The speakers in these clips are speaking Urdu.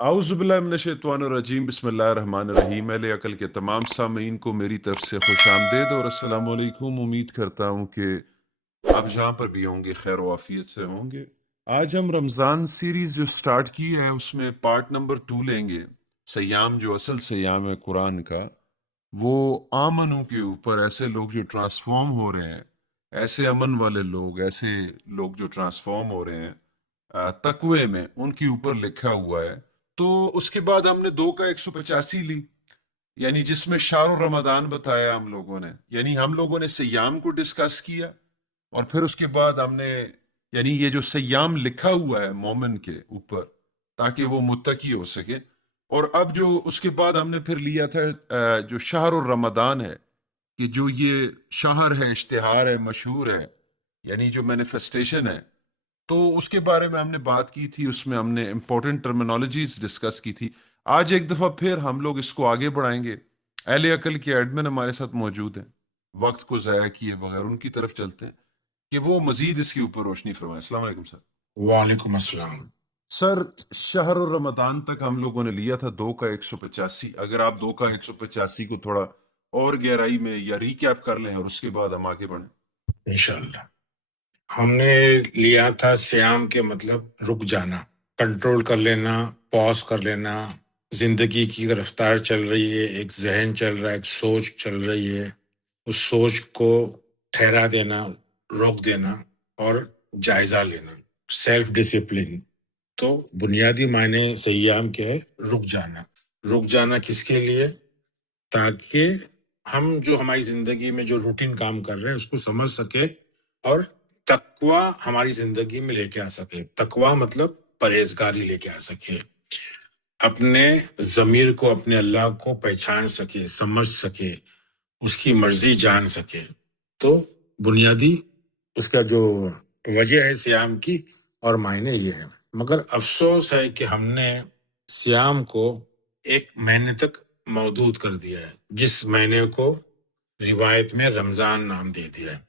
اعوذ باللہ من الشیطان الرجیم، بسم اللہ الرحمن الرحیم۔ اہل عقل کے تمام سامعین کو میری طرف سے خوش آمدید اور السلام علیکم۔ امید کرتا ہوں کہ آپ جہاں پر بھی ہوں گے خیر و عافیت سے ہوں گے۔ آج ہم رمضان سیریز جو سٹارٹ کی ہے اس میں پارٹ نمبر 2 لیں گے۔ سیام جو اصل سیام ہے قرآن کا، وہ آمنوں کے اوپر ایسے لوگ جو ٹرانسفارم ہو رہے ہیں، ایسے امن والے لوگ، ایسے لوگ جو ٹرانسفارم ہو رہے ہیں تقوی میں، ان کے اوپر لکھا ہوا ہے۔ تو اس کے بعد ہم نے 2 کا 185 لی، یعنی جس میں شہر رمضان بتایا ہم لوگوں نے، یعنی ہم لوگوں نے سیام کو ڈسکس کیا، اور پھر اس کے بعد ہم نے یعنی یہ جو سیام لکھا ہوا ہے مومن کے اوپر تاکہ وہ متقی ہو سکے، اور اب جو اس کے بعد ہم نے پھر لیا تھا جو شہر رمضان ہے، کہ جو یہ شہر ہے، اشتہار ہے، مشہور ہے، یعنی جو مینیفیسٹیشن ہے، تو اس کے بارے میں ہم نے بات کی تھی۔ اس میں ہم نے امپورٹنٹ ٹرمینالوجیز ڈسکس کی تھی۔ آج ایک دفعہ پھر ہم لوگ اس کو آگے بڑھائیں گے۔ اہل عقل کے ایڈمن ہمارے ساتھ موجود ہیں، وقت کو ضائع کیے بغیر ان کی طرف چلتے ہیں کہ وہ مزید اس کے اوپر روشنی فرمائیں۔ السلام علیکم سر۔ وعلیکم السلام۔ سر، شہر رمضان تک ہم لوگوں نے لیا تھا 2 کا 185۔ اگر آپ 2 کا 185 کو تھوڑا اور گہرائی میں یا ریکیپ کر لیں اور اس کے بعد ہم آگے بڑھیں۔ انشاءاللہ ہم نے لیا تھا سیام کے مطلب رک جانا، کنٹرول کر لینا، پاز کر لینا۔ زندگی کی رفتار چل رہی ہے، ایک ذہن چل رہا ہے، ایک سوچ چل رہی ہے، اس سوچ کو ٹھہرا دینا، روک دینا اور جائزہ لینا، سیلف ڈسپلن۔ تو بنیادی معنی سیام کے ہے رک جانا۔ رک جانا کس کے لیے؟ تاکہ ہم جو ہماری زندگی میں جو روٹین کام کر رہے ہیں اس کو سمجھ سکے اور تقوی ہماری زندگی میں لے کے آ سکے۔ تقوی مطلب پرہیزگاری لے کے آ سکے، اپنے ضمیر کو، اپنے اللہ کو پہچان سکے، سمجھ سکے، اس کی مرضی جان سکے۔ تو بنیادی اس کا جو وجہ ہے سیام کی اور معنی یہ ہے۔ مگر افسوس ہے کہ ہم نے سیام کو ایک مہینے تک محدود کر دیا ہے، جس مہینے کو روایت میں رمضان نام دے دیا ہے۔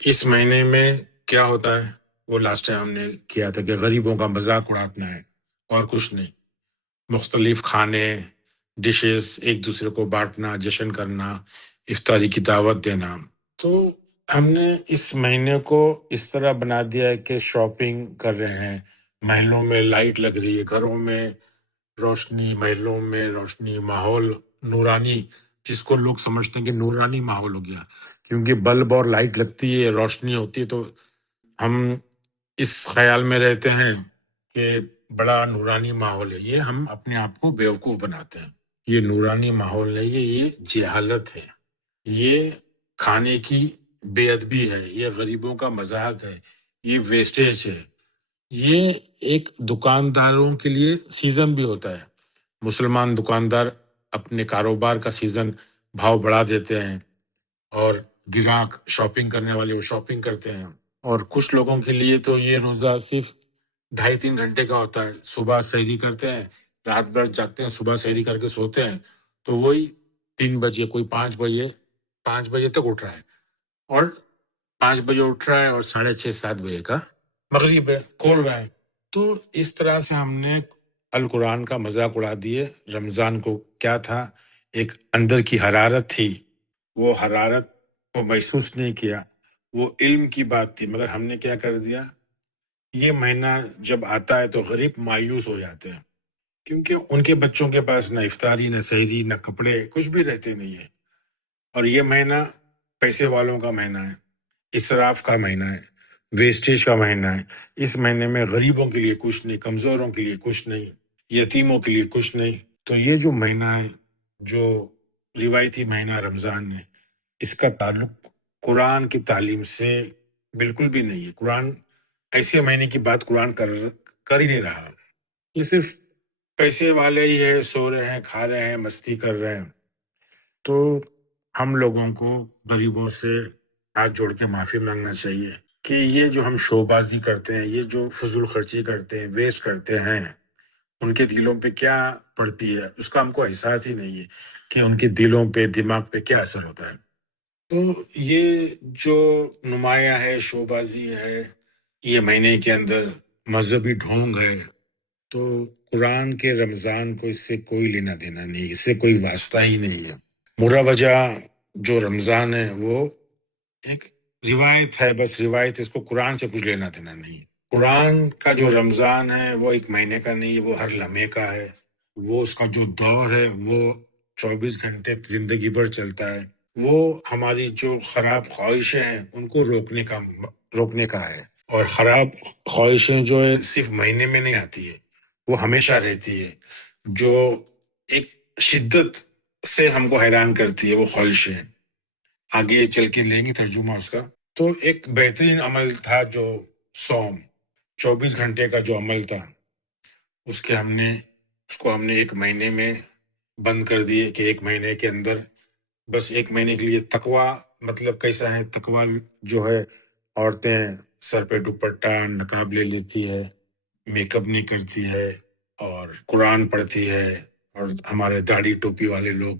اس مہینے میں کیا ہوتا ہے وہ لاسٹ ٹائم ہم نے کیا تھا کہ غریبوں کا مذاق اڑانا ہے اور کچھ نہیں۔ مختلف کھانے، ڈشز ایک دوسرے کو بانٹنا، جشن کرنا، افطاری کی دعوت دینا۔ تو ہم نے اس مہینے کو اس طرح بنا دیا ہے کہ شاپنگ کر رہے ہیں، محلوں میں لائٹ لگ رہی ہے، گھروں میں روشنی، محلوں میں روشنی، ماحول نورانی، جس کو لوگ سمجھتے ہیں کہ نورانی ماحول ہو گیا، کیونکہ بلب اور لائٹ لگتی ہے، روشنی ہوتی ہے، تو ہم اس خیال میں رہتے ہیں کہ بڑا نورانی ماحول ہے۔ یہ ہم اپنے آپ کو بیوقوف بناتے ہیں۔ یہ نورانی ماحول نہیں ہے، یہ جہالت ہے، یہ کھانے کی بے ادبی ہے، یہ غریبوں کا مذاق ہے، یہ ویسٹیج ہے۔ یہ ایک دکانداروں کے لیے سیزن بھی ہوتا ہے۔ مسلمان دکاندار اپنے کاروبار کا سیزن بھاؤ بڑھا دیتے ہیں، اور گراہک شاپنگ کرنے والے وہ شاپنگ کرتے ہیں۔ اور کچھ لوگوں کے لیے تو یہ روزہ صرف 2.5-3 گھنٹے کا ہوتا ہے۔ صبح سحری کرتے ہیں، رات بھر جاگتے ہیں، صبح سحری کر کے سوتے ہیں، تو وہی 3 بجے، کوئی 5 بجے تک اٹھ رہا ہے، اور 5 بجے اٹھ رہا ہے اور 6:30-7 بجے کا مغرب ہے، کھول رہا ہے۔ تو اس طرح سے ہم نے القرآن کا مذاق اڑا دیے۔ رمضان کو کیا تھا؟ ایک اندر کی حرارت تھی، وہ حرارت کو محسوس نہیں کیا، وہ علم کی بات تھی، مگر ہم نے کیا کر دیا؟ یہ مہینہ جب آتا ہے تو غریب مایوس ہو جاتے ہیں، کیونکہ ان کے بچوں کے پاس نہ افطاری، نہ سحری، نہ کپڑے، کچھ بھی رہتے نہیں ہے۔ اور یہ مہینہ پیسے والوں کا مہینہ ہے، اسراف کا مہینہ ہے، ویسٹیج کا مہینہ ہے۔ اس مہینے میں غریبوں کے لیے کچھ نہیں، کمزوروں کے لیے کچھ نہیں، یتیموں کے لیے کچھ نہیں۔ تو یہ جو مہینہ ہے، جو روایتی مہینہ رمضان ہے، اس کا تعلق قرآن کی تعلیم سے بالکل بھی نہیں ہے۔ قرآن ایسے مہینے کی بات قرآن کر ہی نہیں رہا۔ یہ صرف پیسے والے ہی ہے، سو رہے ہیں، کھا رہے ہیں، مستی کر رہے ہیں۔ تو ہم لوگوں کو غریبوں سے ہاتھ جوڑ کے معافی مانگنا چاہیے کہ یہ جو ہم شو بازی کرتے ہیں، یہ جو فضول خرچی کرتے ہیں، ویسٹ کرتے ہیں، ان کے دلوں پہ کیا پڑتی ہے اس کا ہم کو احساس ہی نہیں ہے کہ ان کے دلوں پہ، دماغ پہ کیا اثر ہوتا ہے۔ تو یہ جو نمایاں ہے، شو بازی ہے، یہ مہینے کے اندر مذہبی ڈھونگ ہے، تو قرآن کے رمضان کو اس سے کوئی لینا دینا نہیں، اس سے کوئی واسطہ ہی نہیں ہے۔ مروجہ جو رمضان ہے وہ ایک روایت ہے، بس روایت، اس کو قرآن سے کچھ لینا دینا نہیں ہے۔ قرآن کا جو رمضان ہے وہ ایک مہینے کا نہیں ہے، وہ ہر لمحے کا ہے، وہ اس کا جو دور ہے وہ 24 گھنٹے زندگی بھر چلتا ہے، وہ ہماری جو خراب خواہشیں ہیں ان کو روکنے کا ہے۔ اور خراب خواہشیں جو ہے صرف مہینے میں نہیں آتی ہے، وہ ہمیشہ رہتی ہے، جو ایک شدت سے ہم کو حیران کرتی ہے وہ خواہشیں۔ آگے چل کے لیں گے ترجمہ اس کا۔ تو ایک بہترین عمل تھا جو صوم، 24 گھنٹے کا جو عمل تھا، اس کو ہم نے ایک مہینے میں بند کر دیے کہ ایک مہینے کے اندر بس ایک مہینے کے لیے تقویٰ مطلب کیسا ہے؟ تقویٰ جو ہے، عورتیں سر پہ دوپٹہ نقاب لے لیتی ہے، میک اپ نہیں کرتی ہے، اور قرآن پڑھتی ہے، اور ہمارے داڑھی ٹوپی والے لوگ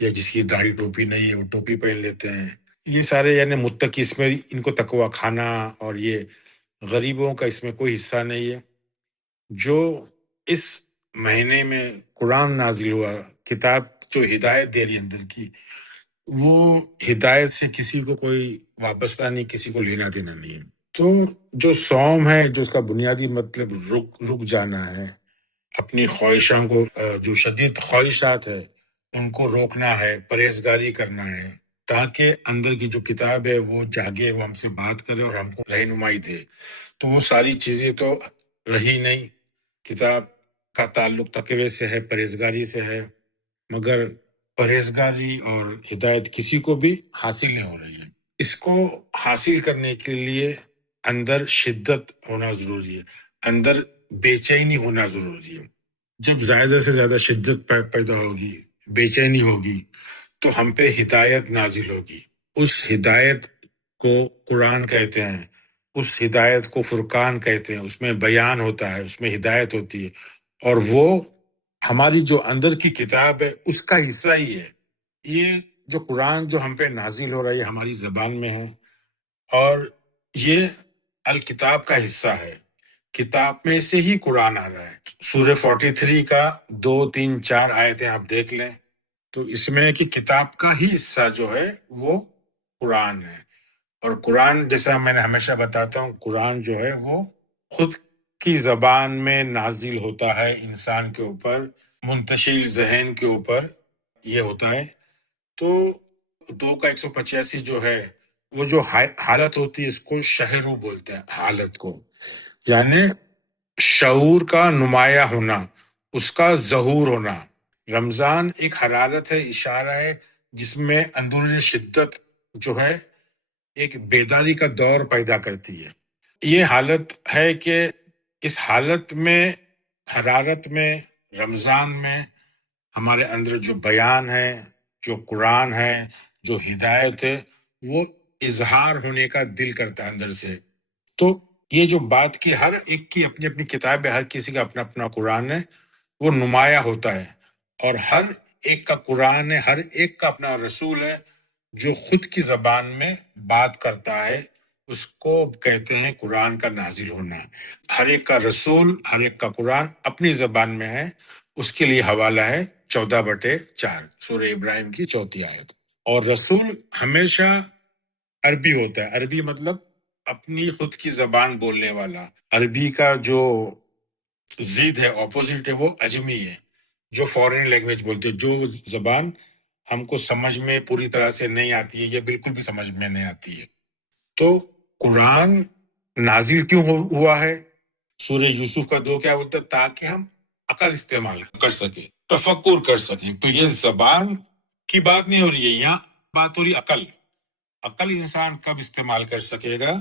یا جس کی داڑھی ٹوپی نہیں ہے وہ ٹوپی پہن لیتے ہیں، یہ سارے یعنی متقی، اس میں ان کو تقویٰ کھانا اور یہ غریبوں کا اس میں کوئی حصہ نہیں ہے۔ جو اس مہینے میں قرآن نازل ہوا، کتاب جو ہدایت دے رہی اندر کی، وہ ہدایت سے کسی کو کوئی وابستہ نہیں، کسی کو لینا دینا نہیں ہے۔ تو جو صوم ہے، جو اس کا بنیادی مطلب رک جانا ہے، اپنی خواہشوں کو، جو شدید خواہشات ہے ان کو روکنا ہے، پرہیزگاری کرنا ہے، تاکہ اندر کی جو کتاب ہے وہ جاگے، وہ ہم سے بات کرے اور ہم کو رہنمائی دے۔ تو وہ ساری چیزیں تو رہی نہیں۔ کتاب کا تعلق تقوی سے ہے، پرہیزگاری سے ہے، مگر پرہیزگاری اور ہدایت کسی کو بھی حاصل نہیں ہو رہی ہے۔ اس کو حاصل کرنے کے لیے اندر شدت ہونا ضروری ہے، اندر بے چینی ہونا ضروری ہے۔ جب زیادہ سے زیادہ شدت پیدا ہوگی، بے چینی ہوگی، تو ہم پہ ہدایت نازل ہوگی۔ اس ہدایت کو قرآن کہتے ہیں، اس ہدایت کو فرقان کہتے ہیں، اس میں بیان ہوتا ہے، اس میں ہدایت ہوتی ہے، اور وہ ہماری جو اندر کی کتاب ہے اس کا حصہ ہی ہے۔ یہ جو قرآن جو ہم پہ نازل ہو رہا ہے یہ ہماری زبان میں ہے، اور یہ الکتاب کا حصہ ہے، کتاب میں سے ہی قرآن آ رہا ہے۔ سورہ 43 کا 2 3 4 آیتیں آپ دیکھ لیں تو اس میں ہے کہ کتاب کا ہی حصہ جو ہے وہ قرآن ہے۔ اور قرآن، جیسا میں نے ہمیشہ بتاتا ہوں، قرآن جو ہے وہ خود کی زبان میں نازل ہوتا ہے انسان کے اوپر، منتشل ذہن کے اوپر یہ ہوتا ہے۔ تو 2 کا 185 جو ہے وہ جو حالت ہوتی ہے اس کو شہرو بولتے ہیں، حالت کو، یعنی شعور کا نمایاں ہونا، اس کا ظہور ہونا۔ رمضان ایک حرارت ہے، اشارہ ہے، جس میں اندرونی شدت جو ہے ایک بیداری کا دور پیدا کرتی ہے۔ یہ حالت ہے کہ اس حالت میں، حرارت میں، رمضان میں ہمارے اندر جو بیان ہے، جو قرآن ہے، جو ہدایت ہے، وہ اظہار ہونے کا دل کرتا ہے اندر سے۔ تو یہ جو بات کی، ہر ایک کی اپنی اپنی کتاب ہے، ہر کسی کا اپنا اپنا قرآن ہے، وہ نمایاں ہوتا ہے، اور ہر ایک کا قرآن ہے، ہر ایک کا اپنا رسول ہے جو خود کی زبان میں بات کرتا ہے، اس کو کہتے ہیں قرآن کا نازل ہونا۔ ہر ایک کا رسول، ہر ایک کا قرآن اپنی زبان میں ہے، اس کے لیے حوالہ ہے 14/4 سورہ ابراہیم کی 4 آیت۔ اور رسول ہمیشہ عربی ہوتا ہے، عربی مطلب اپنی خود کی زبان بولنے والا۔ عربی کا جو ضد ہے، اپوزٹ ہے، وہ عجمی ہے، جو فورن لینگویج بولتے ہیں، جو زبان ہم کو سمجھ میں پوری طرح سے نہیں آتی ہے، یہ بالکل بھی سمجھ میں نہیں آتی ہے۔ تو قرآن نازل کیوں ہوا ہے؟ سورہ یوسف کا 2 کیا بولتا ہے؟ تاکہ ہم عقل استعمال کر سکیں، تفکر کر سکیں۔ تو یہ زبان کی بات نہیں ہو رہی ہے، یہاں بات ہو رہی ہے عقل۔ عقل انسان کب استعمال کر سکے گا؟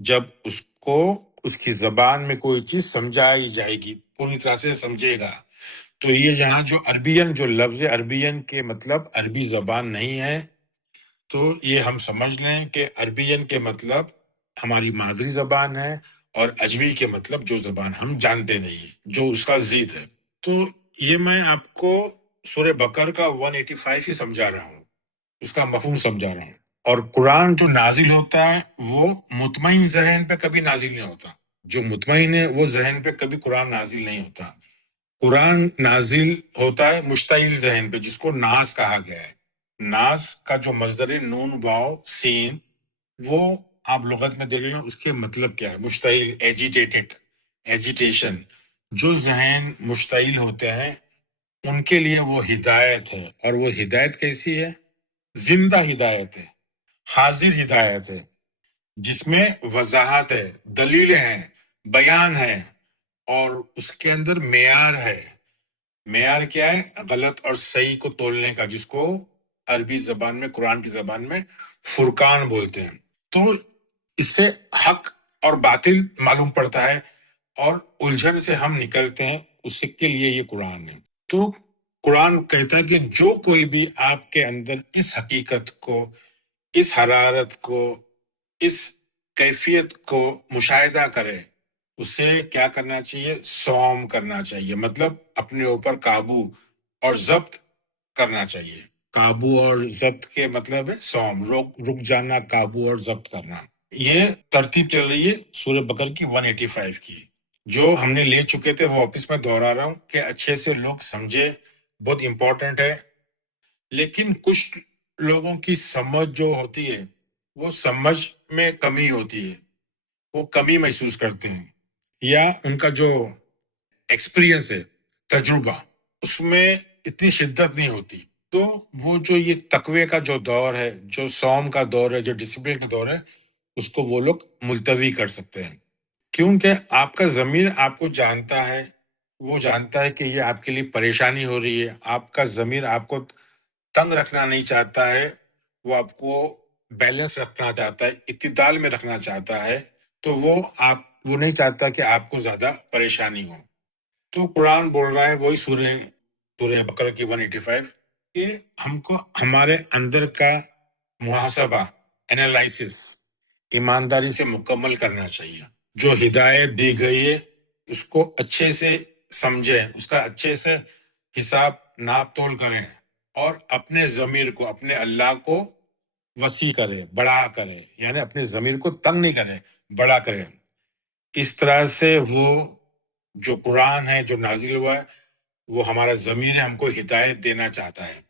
جب اس کو اس کی زبان میں کوئی چیز سمجھائی جائے گی، پوری طرح سے سمجھے گا۔ تو یہ یہاں جو عربین، جو لفظ عربین کے مطلب عربی زبان نہیں ہے، تو یہ ہم سمجھ لیں کہ عربین کے مطلب ہماری مادری زبان ہے، اور عجمی کے مطلب جو زبان ہم جانتے نہیں، جو اس کا ضد ہے۔ تو یہ میں آپ کو سورہ بقرہ کا 185 ہی سمجھا رہا ہوں، اس کا مفہوم سمجھا رہا ہوں۔ اور قرآن جو نازل ہوتا ہے وہ مطمئن ذہن پہ کبھی نازل نہیں ہوتا، جو مطمئن ہے وہ ذہن پہ کبھی قرآن نازل نہیں ہوتا۔ قرآن نازل ہوتا ہے مشتعل ذہن پہ، جس کو ناس کہا گیا ہے۔ ناس کا جو مصدر ہے نون واو سین، وہ آپ لغت میں دیکھ لیں اس کے مطلب کیا ہے۔ مشتعل، ایجیٹیٹڈ، ایجیٹیشن۔ جو ذہن مشتعل ہوتے ہیں ان کے لیے وہ ہدایت ہے، اور وہ ہدایت کیسی ہے؟ زندہ ہدایت ہے، حاضر ہدایت ہے، جس میں وضاحت ہے، دلیلیں ہیں، بیان ہے، اور اس کے اندر معیار ہے۔ معیار کیا ہے؟ غلط اور صحیح کو تولنے کا، جس کو عربی زبان میں، قرآن کی زبان میں فرقان بولتے ہیں۔ تو اس سے حق اور باطل معلوم پڑتا ہے، اور الجھن سے ہم نکلتے ہیں، اس کے لیے یہ قرآن ہے۔ تو قرآن کہتا ہے کہ جو کوئی بھی آپ کے اندر اس حقیقت کو، اس حرارت کو، اس کیفیت کو مشاہدہ کرے، اسے کیا کرنا چاہیے؟ صوم کرنا چاہیے، مطلب اپنے اوپر قابو اور ضبط کرنا چاہیے۔ قابو اور ضبط کے مطلب ہے صوم، رک جانا، قابو اور ضبط کرنا۔ یہ ترتیب چل رہی ہے سورہ بقرہ کی 185 کی، جو ہم نے لے چکے تھے، وہ واپس میں دوہرا رہا ہوں کہ اچھے سے لوگ سمجھے، بہت امپورٹنٹ ہے۔ لیکن کچھ لوگوں کی سمجھ جو ہوتی ہے، وہ سمجھ میں کمی ہوتی ہے، وہ کمی محسوس کرتے ہیں، یا ان کا جو ایکسپیرینس ہے، تجربہ، اس میں اتنی شدت نہیں ہوتی۔ تو وہ جو یہ تقوی کا جو دور ہے، جو صوم کا دور ہے، جو ڈسپلن کا دور ہے، اس کو وہ لوگ ملتوی کر سکتے ہیں، کیونکہ آپ کا ضمیر آپ کو جانتا ہے، وہ جانتا ہے کہ یہ آپ کے لیے پریشانی ہو رہی ہے۔ آپ کا ضمیر آپ کو تنگ رکھنا نہیں چاہتا ہے، وہ آپ کو بیلنس رکھنا چاہتا ہے، اعتدال میں رکھنا چاہتا ہے۔ تو وہ نہیں چاہتا کہ آپ کو زیادہ پریشانی ہو۔ تو قرآن بول رہا ہے، وہی سورہ بقرہ کی 185، کہ ہم کو ہمارے اندر کا محاسبہ، انالائسس، ایمانداری سے مکمل کرنا چاہیے۔ جو ہدایت دی گئی ہے اس کو اچھے سے سمجھیں، اس کا اچھے سے حساب ناپ تول کریں، اور اپنے ضمیر کو، اپنے اللہ کو وسیع کرے، بڑا کرے، یعنی اپنے ضمیر کو تنگ نہیں کرے، بڑا کرے۔ اس طرح سے وہ جو قرآن ہے، جو نازل ہوا ہے، وہ ہمارا ضمیر ہے، ہم کو ہدایت دینا چاہتا ہے،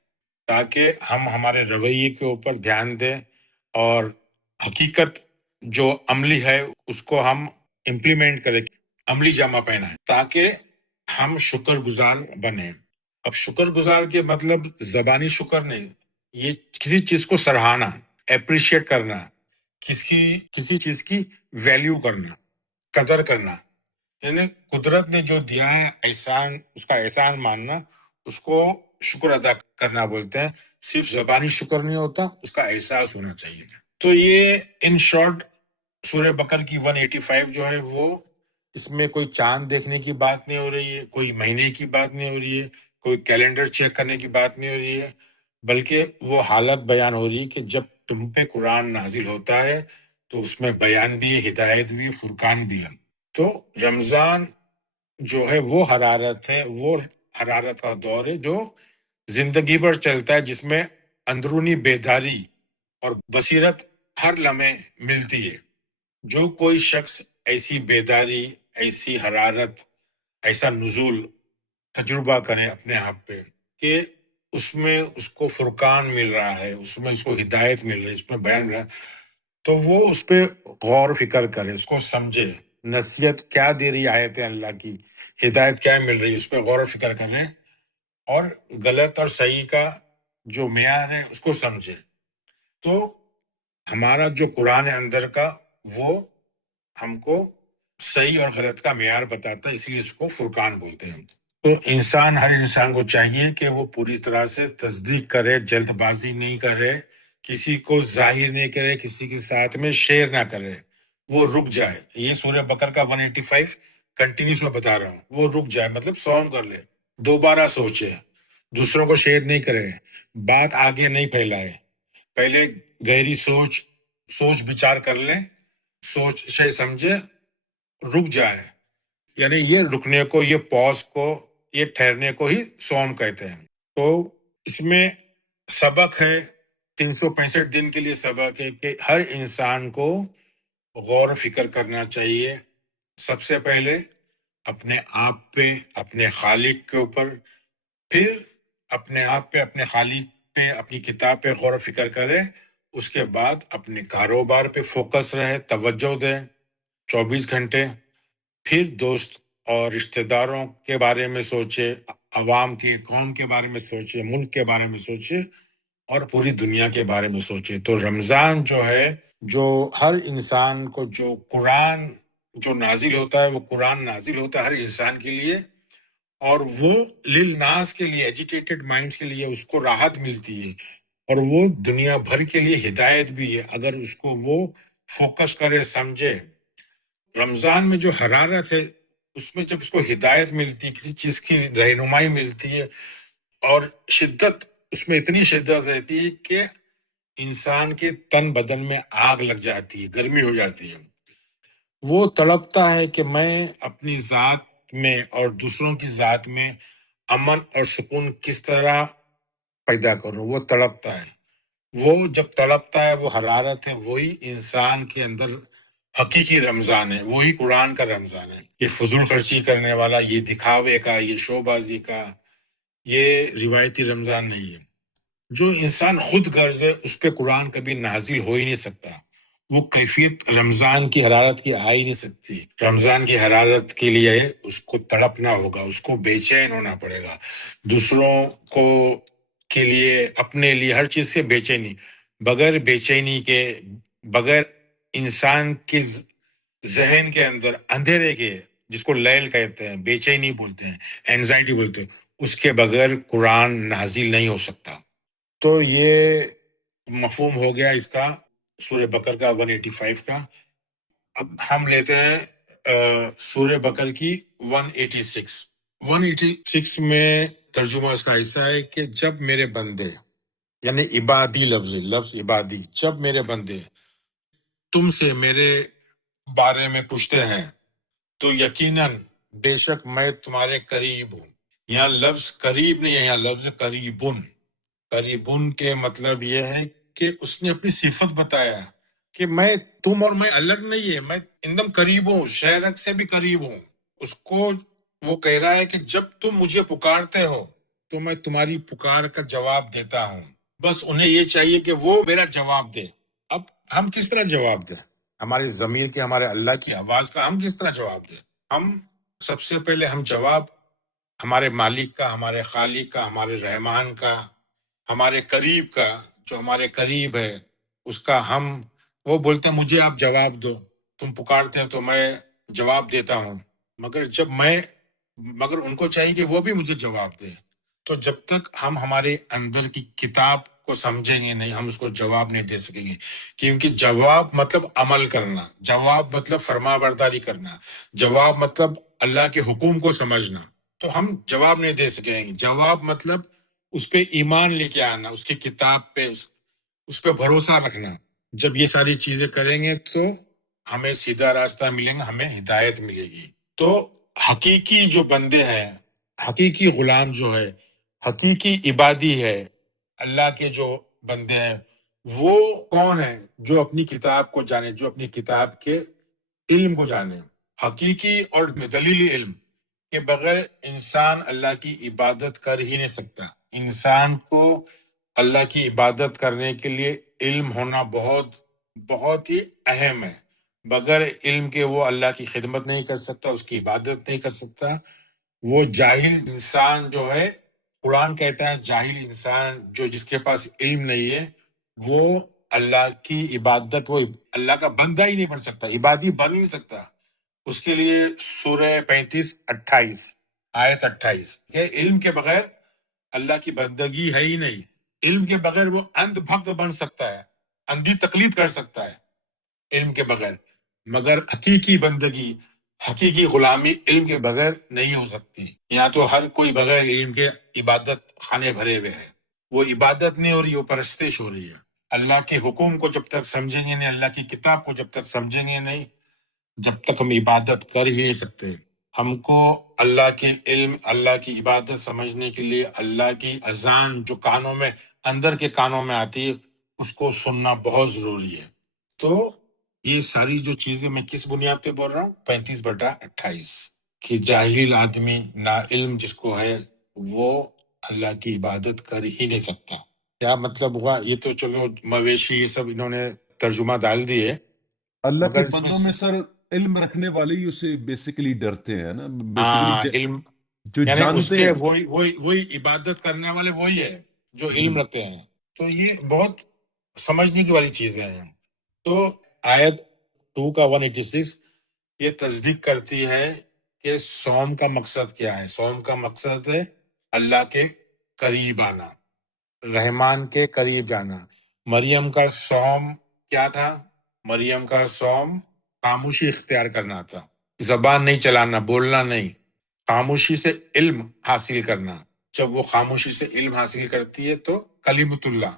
تاکہ ہم ہمارے رویے کے اوپر دھیان دیں، اور حقیقت جو عملی ہے اس کو ہم امپلیمنٹ کریں، عملی جامہ پہنا ہے، تاکہ ہم شکر گزار بنیں۔ اب شکر گزار کے مطلب زبانی شکر نہیں، یہ کسی چیز کو سراہنا، اپریشیٹ کرنا، کسی چیز کی ویلیو کرنا، قدر کرنا، یعنی قدرت نے جو دیا ہے احسان، اس کا احسان ماننا، اس کو شکر ادا کرنا بولتے ہیں۔ صرف زبانی شکر نہیں ہوتا، اس کا احساس ہونا چاہیے۔ تو یہ ان شارٹ سورہ بقرہ کی 185 جو ہے، وہ اس میں کوئی چاند دیکھنے کی بات نہیں ہو رہی ہے، کوئی مہینے کی بات نہیں ہو رہی ہے، کوئی کیلنڈر چیک کرنے کی بات نہیں ہو رہی ہے، بلکہ وہ حالت بیان ہو رہی ہے کہ جب تم پہ قرآن نازل ہوتا ہے تو اس میں بیان بھی ہے، ہدایت بھی ہے، فرقان بھی ہے۔ تو رمضان جو ہے وہ حرارت ہے، وہ حرارت کا دور ہے جو زندگی پر چلتا ہے، جس میں اندرونی بیداری اور بصیرت ہر لمحے ملتی ہے۔ جو کوئی شخص ایسی بیداری، ایسی حرارت، ایسا نزول تجربہ کرے اپنے آپ پہ کہ اس میں اس کو فرقان مل رہا ہے، اس میں اس کو ہدایت مل رہی ہے، اس میں بیان مل رہا ہے، تو وہ اس پہ غور و فکر کرے، اس کو سمجھے، نصیحت کیا دے رہی آیتیں اللہ کی، ہدایت کیا مل رہی ہے، اس پہ غور و فکر کریں، اور غلط اور صحیح کا جو معیار ہے اس کو سمجھے۔ تو ہمارا جو قرآن اندر کا، وہ ہم کو صحیح اور غلط کا معیار بتاتا ہے، اس لیے اس کو فرقان بولتے ہیں۔ تو ہر انسان کو چاہیے کہ وہ پوری طرح سے تصدیق کرے، جلد بازی نہیں کرے، کسی کو ظاہر نہیں کرے، کسی کے ساتھ میں شیئر نہ کرے، وہ رک جائے۔ یہ سورہ بقرہ کا 185 کنٹینیوس میں بتا رہا ہوں، وہ رک جائے، مطلب صوم کر لے، دوبارہ سوچے، دوسروں کو شیئر نہیں کرے، بات آگے نہیں پھیلائے، پہلے گہری سوچ بچار کر لیں، سوچ سے سمجھے، رک جائے۔ یعنی یہ رکنے کو، یہ پاز کو، یہ ٹھہرنے کو ہی صوم کہتے ہیں۔ تو اس میں سبق ہے، 365 دن کے لیے سبق ہے کہ ہر انسان کو غور و فکر کرنا چاہیے۔ سب سے پہلے اپنے آپ پہ، اپنے خالق کے اوپر، پھر اپنے آپ پہ، اپنے خالق پہ، اپنی کتاب پہ غور و فکر کرے، اس کے بعد اپنے کاروبار پہ فوکس رہے، توجہ دے 24 گھنٹے، پھر دوست اور رشتہ داروں کے بارے میں سوچے، عوام کے، قوم کے بارے میں سوچے، ملک کے بارے میں سوچے، اور پوری دنیا کے بارے میں سوچے۔ تو رمضان جو ہے، جو ہر انسان کو، جو قرآن جو نازل ہوتا ہے، وہ قرآن نازل ہوتا ہے ہر انسان کے لیے، اور وہ للناس کے لیے، ایجیٹیٹڈ مائنڈس کے لیے اس کو راحت ملتی ہے، اور وہ دنیا بھر کے لیے ہدایت بھی ہے اگر اس کو وہ فوکس کرے، سمجھے۔ رمضان میں جو حرارت ہے، اس میں جب اس کو ہدایت ملتی ہے، کسی چیز کی رہنمائی ملتی ہے، اور شدت، اس میں اتنی شدت رہتی ہے کہ انسان کے تن بدن میں آگ لگ جاتی ہے، گرمی ہو جاتی ہے۔ وہ تڑپتا ہے کہ میں اپنی ذات میں اور دوسروں کی ذات میں امن اور سکون کس طرح پیدا کروں، وہ تڑپتا ہے۔ وہ جب تڑپتا ہے، وہ حرارت ہے، وہی انسان کے اندر حقیقی رمضان ہے، وہی قرآن کا رمضان ہے۔ یہ فضول خرچی کرنے والا، یہ دکھاوے کا، یہ شو بازی کا، یہ روایتی رمضان نہیں ہے۔ جو انسان خود غرض ہے، اس پہ قرآن کبھی نازل ہو ہی نہیں سکتا۔ وہ کیفیت رمضان کی حرارت کی آ ہی نہیں سکتی۔ رمضان کی حرارت کے لیے اس کو تڑپنا ہوگا، اس کو بے چین ہونا پڑے گا، دوسروں کو کے لیے، اپنے لیے، ہر چیز سے بے چینی۔ بغیر بے چینی کے، بغیر انسان کے ذہن کے اندر اندھیرے کے، جس کو لیل کہتے ہیں، بے چینی بولتے ہیں، اینزائٹی بولتے ہیں، اس کے بغیر قرآن نازل نہیں ہو سکتا۔ تو یہ مفہوم ہو گیا اس کا، سورہ بقر کا 185 کا۔ اب ہم لیتے ہیں سورہ بقر کی 186 میں ترجمہ اس کا ایسا ہے کہ جب میرے بندے، یعنی عبادی، لفظ عبادی، جب میرے بندے تم سے میرے بارے میں پوچھتے ہیں تو یقیناً بے شک میں تمہارے قریب ہوں۔ یہاں لفظ قریب نہیں ہے، یہاں لفظ قریبن۔ قریبن کے مطلب یہ ہے کہ اس نے اپنی صفت بتایا کہ میں، تم اور میں الگ نہیں ہے، میں ایک دم قریب ہوں، شہرک سے بھی قریب ہوں۔ اس کو وہ کہہ رہا ہے کہ جب تم مجھے پکارتے ہو تو میں تمہاری پکار کا جواب دیتا ہوں۔ بس انہیں یہ چاہیے کہ وہ میرا جواب دے۔ اب ہم کس طرح جواب دیں؟ ہماری ضمیر کے، ہمارے اللہ کی آواز کا ہم کس طرح جواب دیں؟ ہم سب سے پہلے ہم جواب ہمارے مالک کا، ہمارے خالق کا، ہمارے رحمان کا، ہمارے قریب کا، جو ہمارے قریب ہے اس کا ہم، وہ بولتے ہیں مجھے آپ جواب دو، تم پکارتے ہیں تو میں جواب دیتا ہوں۔ مگر ان کو چاہیے کہ وہ بھی مجھے جواب دے۔ تو جب تک ہم ہمارے اندر کی کتاب کو سمجھیں گے نہیں، ہم اس کو جواب نہیں دے سکیں گے، کیونکہ جواب مطلب عمل کرنا، جواب مطلب فرما برداری کرنا، جواب مطلب اللہ کے حکم کو سمجھنا۔ تو ہم جواب نہیں دے سکیں گے۔ جواب مطلب اس پہ ایمان لے کے آنا، اس کی کتاب پہ، اس پہ بھروسہ رکھنا۔ جب یہ ساری چیزیں کریں گے تو ہمیں سیدھا راستہ ملے گا، ہمیں ہدایت ملے گی۔ تو حقیقی جو بندے ہیں، حقیقی غلام جو ہے، حقیقی عبادی ہے، اللہ کے جو بندے ہیں، وہ کون ہیں؟ جو اپنی کتاب کو جانے، جو اپنی کتاب کے علم کو جانے۔ حقیقی اور دلیلی علم کے بغیر انسان اللہ کی عبادت کر ہی نہیں سکتا۔ انسان کو اللہ کی عبادت کرنے کے لیے علم ہونا بہت بہت ہی اہم ہے۔ بغیر علم کے وہ اللہ کی خدمت نہیں کر سکتا، اس کی عبادت نہیں کر سکتا۔ وہ جاہل انسان جو ہے، قرآن کہتا ہے جاہل انسان جو جس کے پاس علم نہیں ہے، وہ اللہ کی عبادت، وہ اللہ کا بندہ ہی نہیں بن سکتا، عبادی بن ہی نہیں سکتا۔ اس کے لیے سورہ 35-28، آیت 28 کہ علم کے بغیر اللہ کی بندگی ہے ہی نہیں۔ علم کے بغیر وہ اندھ بھکت بن سکتا ہے، اندھی تقلید کر سکتا ہے علم کے بغیر، مگر حقیقی بندگی، حقیقی غلامی علم کے بغیر نہیں ہو سکتی۔ یہاں تو ہر کوئی بغیر علم کے عبادت خانے بھرے ہوئے ہے، وہ عبادت نہیں ہو رہی، وہ پرستش ہو رہی ہے۔ اللہ کے حکم کو جب تک سمجھیں گے نہیں، اللہ کی کتاب کو جب تک سمجھیں گے نہیں، جب تک ہم عبادت کر ہی نہیں سکتے۔ ہم کو اللہ کے علم، اللہ کی عبادت سمجھنے کے لیے اللہ کی اذان جو کانوں میں، اندر کے کانوں میں آتی ہے، اس کو سننا بہت ضروری ہے۔ تو یہ ساری جو چیزیں میں کس بنیاد پہ بول رہا ہوں؟ 35/28۔ کہ جاہل آدمی نا علم جس کو ہے وہ اللہ کی عبادت کر ہی نہیں سکتا. کیا مطلب ہوا؟ یہ تو چلو مویشی یہ سب انہوں نے ترجمہ ڈال دیے، اللہ کے مگر اس بندوں میں سر علم رکھنے والے ہی اسے بیسیکلی ڈرتے ہیں نا، ہاں بیسیکلی علم جو یعنی اس جانتے کے ہیں. وہی عبادت کرنے والے وہی ہے جو علم رکھتے ہیں. تو یہ بہت سمجھنے کی والی چیزیں ہیں. تو آیت 2 کا 186 یہ تصدیق کرتی ہے کہ صوم کا مقصد کیا ہے. صوم کا مقصد ہے اللہ کے قریب آنا، رحمان کے قریب جانا. مریم کا صوم کیا تھا؟ مریم کا صوم خاموشی اختیار کرنا تھا، زبان نہیں چلانا، بولنا نہیں، خاموشی سے علم حاصل کرنا. جب وہ خاموشی سے علم حاصل کرتی ہے تو کلیمت اللہ،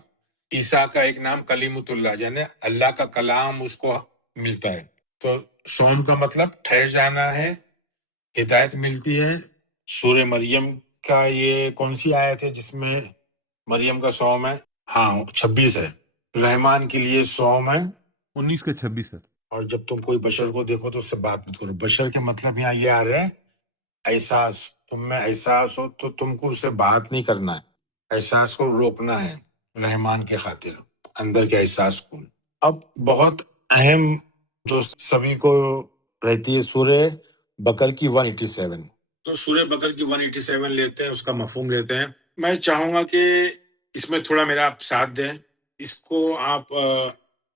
عیسیٰ کا ایک نام کلیمت اللہ یعنی اللہ کا کلام اس کو ملتا ہے. تو صوم کا مطلب ٹھہر جانا ہے، ہدایت ملتی ہے. سورہ مریم کا یہ کون سی آیت ہے جس میں مریم کا صوم ہے؟ ہاں 26 ہے. رحمان کے لیے صوم ہے 19 کا 26 ہے. اور جب تم کوئی بشر کو دیکھو تو اس سے بات مت کرو. بشر کے مطلب یہاں یہ آ رہے ہیں احساس، تم میں احساس ہو تو تم کو اس سے بات نہیں کرنا ہے، احساس کو روکنا ہے رحمان کے خاطر، اندر کے احساس کو. اب بہت اہم جو سبھی کو رہتی ہے سورہ بقر کی 187. تو سورہ بقر کی 187 لیتے ہیں، اس کا مفہوم لیتے ہیں. میں چاہوں گا کہ اس میں تھوڑا میرا آپ ساتھ دیں. اس کو آپ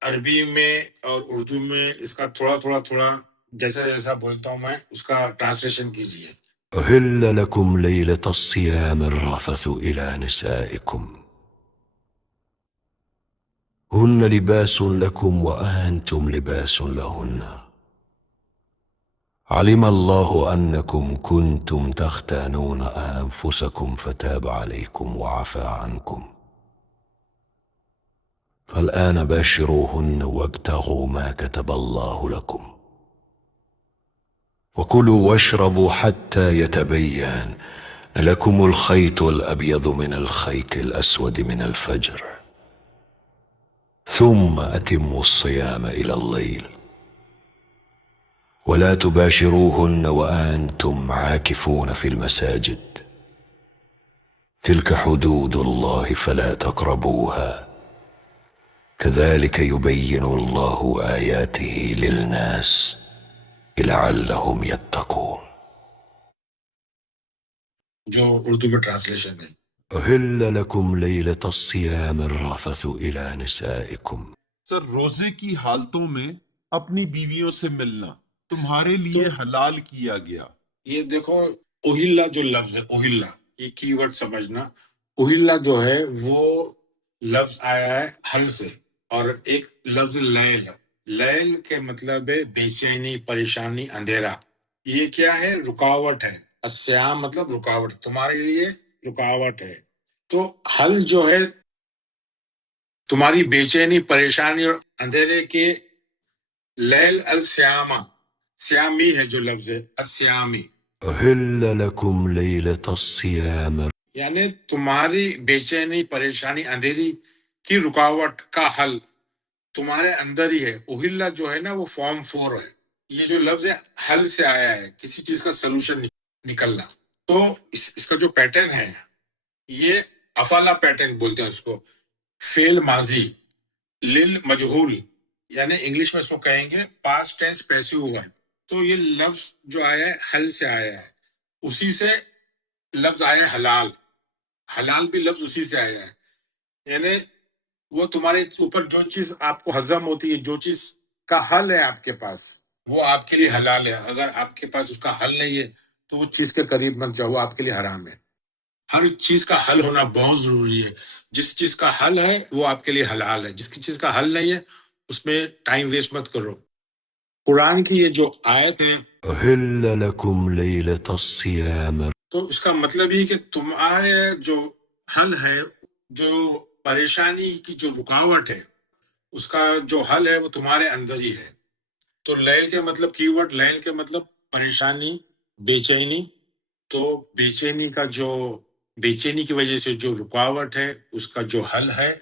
عربی میں اور اردو میں اس کا تھوڑا جیسا بولتا ہوں میں اس کا ٹرانسلیشن کیجیے. أهل لكم ليلة الصيام الرفث إلى نسائكم هن لباس لكم وأنتم لباس لهن علم الله أنكم كنتم تختانون أنفسكم فتاب عليكم وعفى عنكم فالآن باشروهن وابتغوا ما كتب الله لكم وكلوا واشربوا حتى يتبين لكم الخيط الأبيض من الخيط الأسود من الفجر ثم أتموا الصيام إلى الليل ولا تباشروهن وأنتم عاكفون في المساجد تلك حدود الله فلا تقربوها كذلك يبين الله آياته للناس لعلهم يتقون. جو اردو میں ٹرانسلیشن ہے أهل لكم ليلة الصيام الرفث إلى نسائكم. سر روزے کی حالتوں میں اپنی بیویوں سے ملنا تمہارے لیے حلال کیا گیا. یہ دیکھو اوہلا جو لفظ ہے، اوہلا یہ کی ورڈ سمجھنا. اوہلا جو ہے وہ لفظ آیا ہے حل سے، اور ایک لفظ لیل. لیل کے مطلب ہے بے چینی، پریشانی، اندھیرا. یہ کیا ہے؟ رکاوٹ ہے. الصیام مطلب رکاوٹ، تمہارے لیے رکاوٹ ہے. تو حل جو ہے تمہاری بے چینی، پریشانی اور اندھیرے کے، لیل السیامہ، سیامی ہے جو لفظ ہے السیامی، أهل لكم ليلة الصيام یعنی تمہاری بے چینی، پریشانی، اندھیری کی رکاوٹ کا حل تمہارے اندر ہی ہے. اوہلا جو ہے نا وہ فارم 4 ہے. یہ جو لفظ ہے حل سے آیا ہے، کسی چیز کا سلوشن نکلنا. تو اس کا جو پیٹرن ہے یہ افعلا پیٹرن بولتے ہیں اس کو، فعل ماضی لل مجہول، یعنی انگلش میں اس کو کہیں گے پاسٹ ٹینس پیسو ہوا ہے. تو یہ لفظ جو آیا ہے حل سے آیا ہے، اسی سے لفظ آیا ہے حلال. حلال بھی لفظ اسی سے آیا ہے، یعنی وہ تمہارے اوپر جو چیز آپ کو ہضم ہوتی ہے، جو چیز کا حل ہے آپ کے پاس، وہ آپ کے لیے حلال ہے. اگر آپ کے پاس اس کا حل نہیں ہے تو وہ چیز کے قریب مت جاؤ، وہ آپ کے لیے حرام ہے. ہر چیز کا حل ہونا بہت ضروری ہے. جس چیز کا حل ہے وہ آپ کے لیے حلال ہے، جس کی چیز کا حل نہیں ہے اس میں ٹائم ویسٹ مت کرو. قرآن کی یہ جو آیت ہے أهل لكم ليلة الصيام تو اس کا مطلب یہ کہ تمہارے جو حل ہے، جو پریشانی کی جو رکاوٹ ہے، اس کا جو حل ہے وہ تمہارے اندر ہی ہے. تو لیل کے مطلب کی ورڈ لیل کے مطلب پریشانی، بے چینی. تو بے چینی کا جو بے چینی کی وجہ سے جو رکاوٹ ہے اس کا جو حل ہے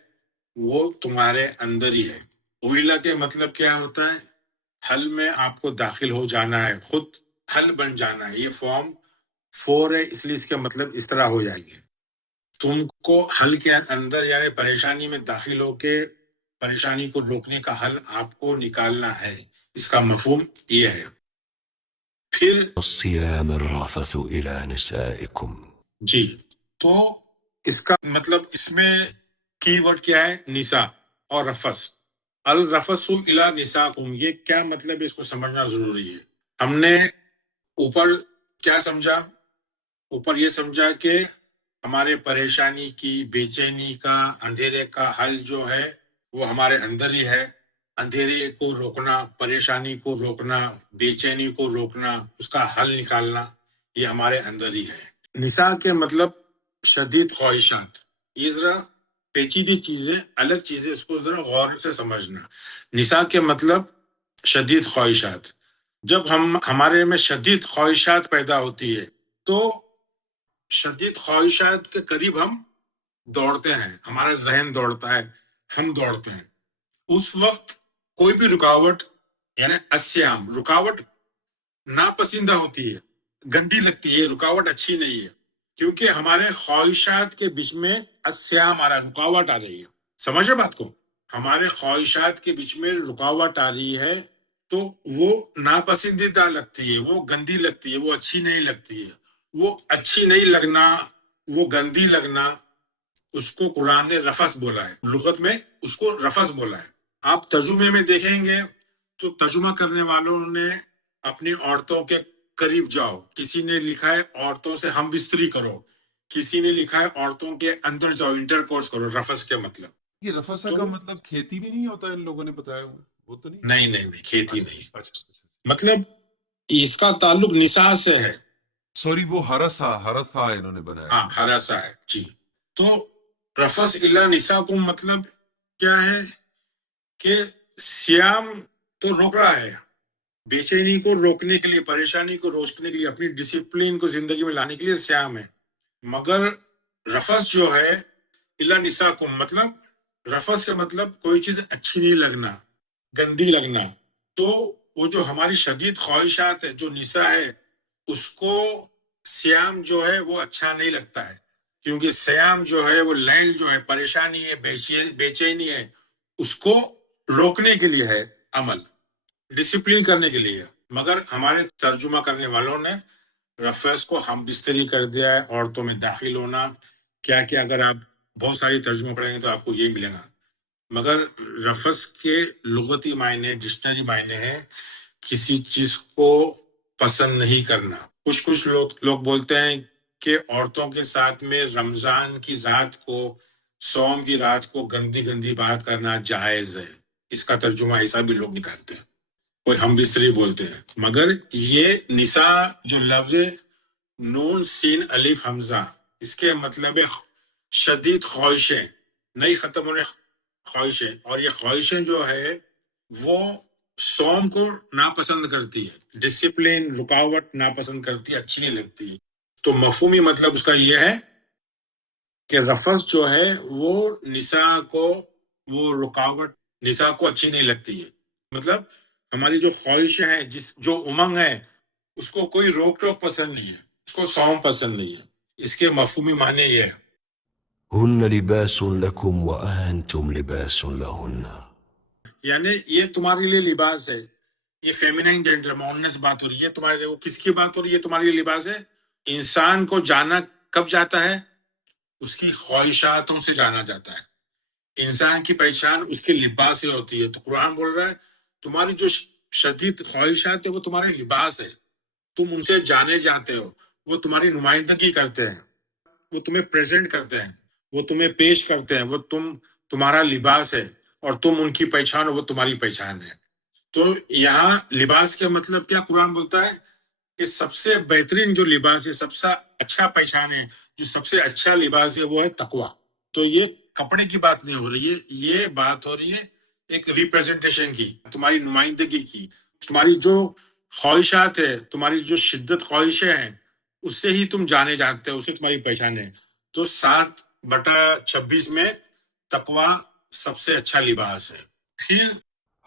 وہ تمہارے اندر ہی ہے. اوہلا کے مطلب کیا ہوتا ہے؟ حل میں آپ کو داخل ہو جانا ہے، خود حل بن جانا ہے. یہ فارم 4 ہے، اس لیے اس کا مطلب اس طرح ہو جائے گی. تم کو حل کے اندر یعنی پریشانی میں داخل ہو کے پریشانی کو روکنے کا حل آپ کو نکالنا ہے. اس کا مفہوم یہ ہے. پھر الصيام الرفث إلى نسائكم. جی، تو اس کا مطلب اس میں کی ورڈ کیا ہے؟ نساء اور رفث. الرفث الی نساکم، یہ کیا مطلب ہے؟ اس کو سمجھنا ضروری ہے. ہم نے اوپر کیا سمجھا؟ اوپر یہ سمجھا کہ ہمارے پریشانی کی، بے چینی کا، اندھیرے کا حل جو ہے وہ ہمارے اندر ہی ہے. اندھیرے کو روکنا، پریشانی کو روکنا، بے چینی کو روکنا، اس کا حل نکالنا، یہ ہمارے اندر ہی ہے. نساء کے مطلب شدید خواہشات. یہ ذرا پیچیدہ چیزیں، الگ چیزیں، اس کو ذرا غور سے سمجھنا. نساء کے مطلب شدید خواہشات. جب ہمارے میں شدید خواہشات پیدا ہوتی ہے تو شدید خواہشات کے قریب ہم دوڑتے ہیں، ہمارا ذہن دوڑتا ہے، ہم دوڑتے ہیں. اس وقت کوئی بھی رکاوٹ یعنی الصیام، رکاوٹ ناپسندہ ہوتی ہے، گندی لگتی ہے. رکاوٹ اچھی نہیں ہے کیونکہ ہمارے خواہشات کے بیچ میں الصیام آ رہا ہے، رکاوٹ آ رہی ہے. سمجھے بات کو؟ ہمارے خواہشات کے بیچ میں رکاوٹ آ رہی ہے تو وہ ناپسندیدہ لگتی ہے، وہ گندی لگتی ہے، وہ اچھی نہیں لگتی ہے. وہ اچھی نہیں لگنا، وہ گندی لگنا، اس کو قرآن نے رفث بولا ہے. لغت میں اس کو رفث بولا ہے. آپ ترجمے میں دیکھیں گے تو ترجمہ کرنے والوں نے اپنی عورتوں کے قریب جاؤ، کسی نے لکھا ہے عورتوں سے ہم بستری کرو، کسی نے لکھا ہے عورتوں کے اندر جاؤ، انٹر کورس کرو. رفث کے مطلب یہ رفسا کا مطلب کھیتی بھی نہیں ہوتا، ان لوگوں نے بتایا ہوا وہ تو نہیں؟ نہیں نہیں نہیں، کھیتی نہیں. اچھا، مطلب اس کا تعلق نساء سے ہے. سوری، وہ ہرسا انہوں نے بنایا. ہاں، ہراسا ہے. جی، تو رفث الی نساکم مطلب کیا ہے کہ سیام تو روک رہا ہے، بے چینی کو روکنے کے لیے، پریشانی کو روکنے کے لیے، اپنی ڈسپلین کو زندگی میں لانے کے لیے سیام ہے. مگر رفث جو ہے الی نساکم، مطلب رفث کا مطلب کوئی چیز اچھی نہیں لگنا، گندی لگنا. تو وہ جو ہماری شدید خواہشات ہے، جو نساء ہے، اس کو سیام جو ہے وہ اچھا نہیں لگتا ہے. کیونکہ سیام جو ہے وہ لینڈ جو ہے، پریشانی ہے، بے چینی ہے، اس کو روکنے کے لیے ہے عمل، ڈسپلین کرنے کے لیے. مگر ہمارے ترجمہ کرنے والوں نے رفث کو ہم بستری کر دیا ہے، عورتوں میں داخل ہونا. کیا کہ اگر آپ بہت ساری ترجمہ پڑھیں گے تو آپ کو یہ ملے گا. مگر رفث کے لغتی معنی، ڈکشنری معنی ہے کسی چیز کو پسند نہیں کرنا. کچھ لوگ بولتے ہیں کہ عورتوں کے ساتھ میں رمضان کی رات کو، صوم کی رات کو گندی گندی بات کرنا جائز ہے. اس کا ترجمہ ایسا بھی لوگ نکالتے ہیں، کوئی ہم بستری بولتے ہیں. مگر یہ نساء جو لفظ نون سین الف حمزہ، اس کے مطلب ہے شدید خواہشیں، نہیں ختم ہونے خواہشیں. اور یہ خواہشیں جو ہے وہ صوم کو ناپسند کرتی ہے، ڈسپلین، رکاوٹ ناپسند کرتی ہے، اچھی نہیں لگتی. تو مفہومی مطلب اس کا یہ ہے کہ رفث جو ہے وہ نساء کو، وہ رکاوٹ نساء کو اچھی نہیں لگتی ہے. مطلب ہماری جو خواہشیں ہیں، جو امنگ ہے، اس کو کوئی روک ٹوک پسند نہیں ہے، اس کو صوم پسند نہیں ہے. اس کے مفہومی معنی یہ ہے. هن لباس لكم وأنتم لباس لهن. یعنی یہ تمہارے لیے لباس ہے. یہ فیمینائن جینڈر، مؤنث بات ہو رہی ہے. تمہارے لیے وہ کس کی بات ہو رہی ہے؟ تمہارے لیے لباس ہے. انسان کو جانا کب جاتا ہے؟ اس کی خواہشاتوں سے جانا جاتا ہے. انسان کی پہچان اس کے لباس سے ہوتی ہے. تو قرآن بول رہا ہے تمہاری جو شدید خواہشات ہے وہ تمہارے لباس ہے، تم ان سے جانے جاتے ہو، وہ تمہاری نمائندگی کرتے ہیں، وہ تمہیں پریزنٹ کرتے ہیں، وہ تمہیں پیش کرتے ہیں، وہ تمہارا لباس ہے. اور تم ان کی پہچان ہو، وہ تمہاری پہچان ہے. تو یہاں لباس کا مطلب کیا قرآن بولتا ہے کہ سب سے بہترین جو لباس ہے، سب سے اچھا پہچان ہے، جو سب سے اچھا لباس ہے وہ ہے تقوی. تو یہ کپڑے کی بات نہیں ہو رہی ہے، یہ بات ہو رہی ہے ایک ریپریزنٹیشن کی، تمہاری نمائندگی کی. تمہاری جو خواہشات ہے، تمہاری جو شدت خواہشیں ہیں، اس سے ہی تم جانے جانتے ہو، اس سے تمہاری پہچان ہے. تو 7/26 میں تقوی سب سے اچھا لباس ہے. پھر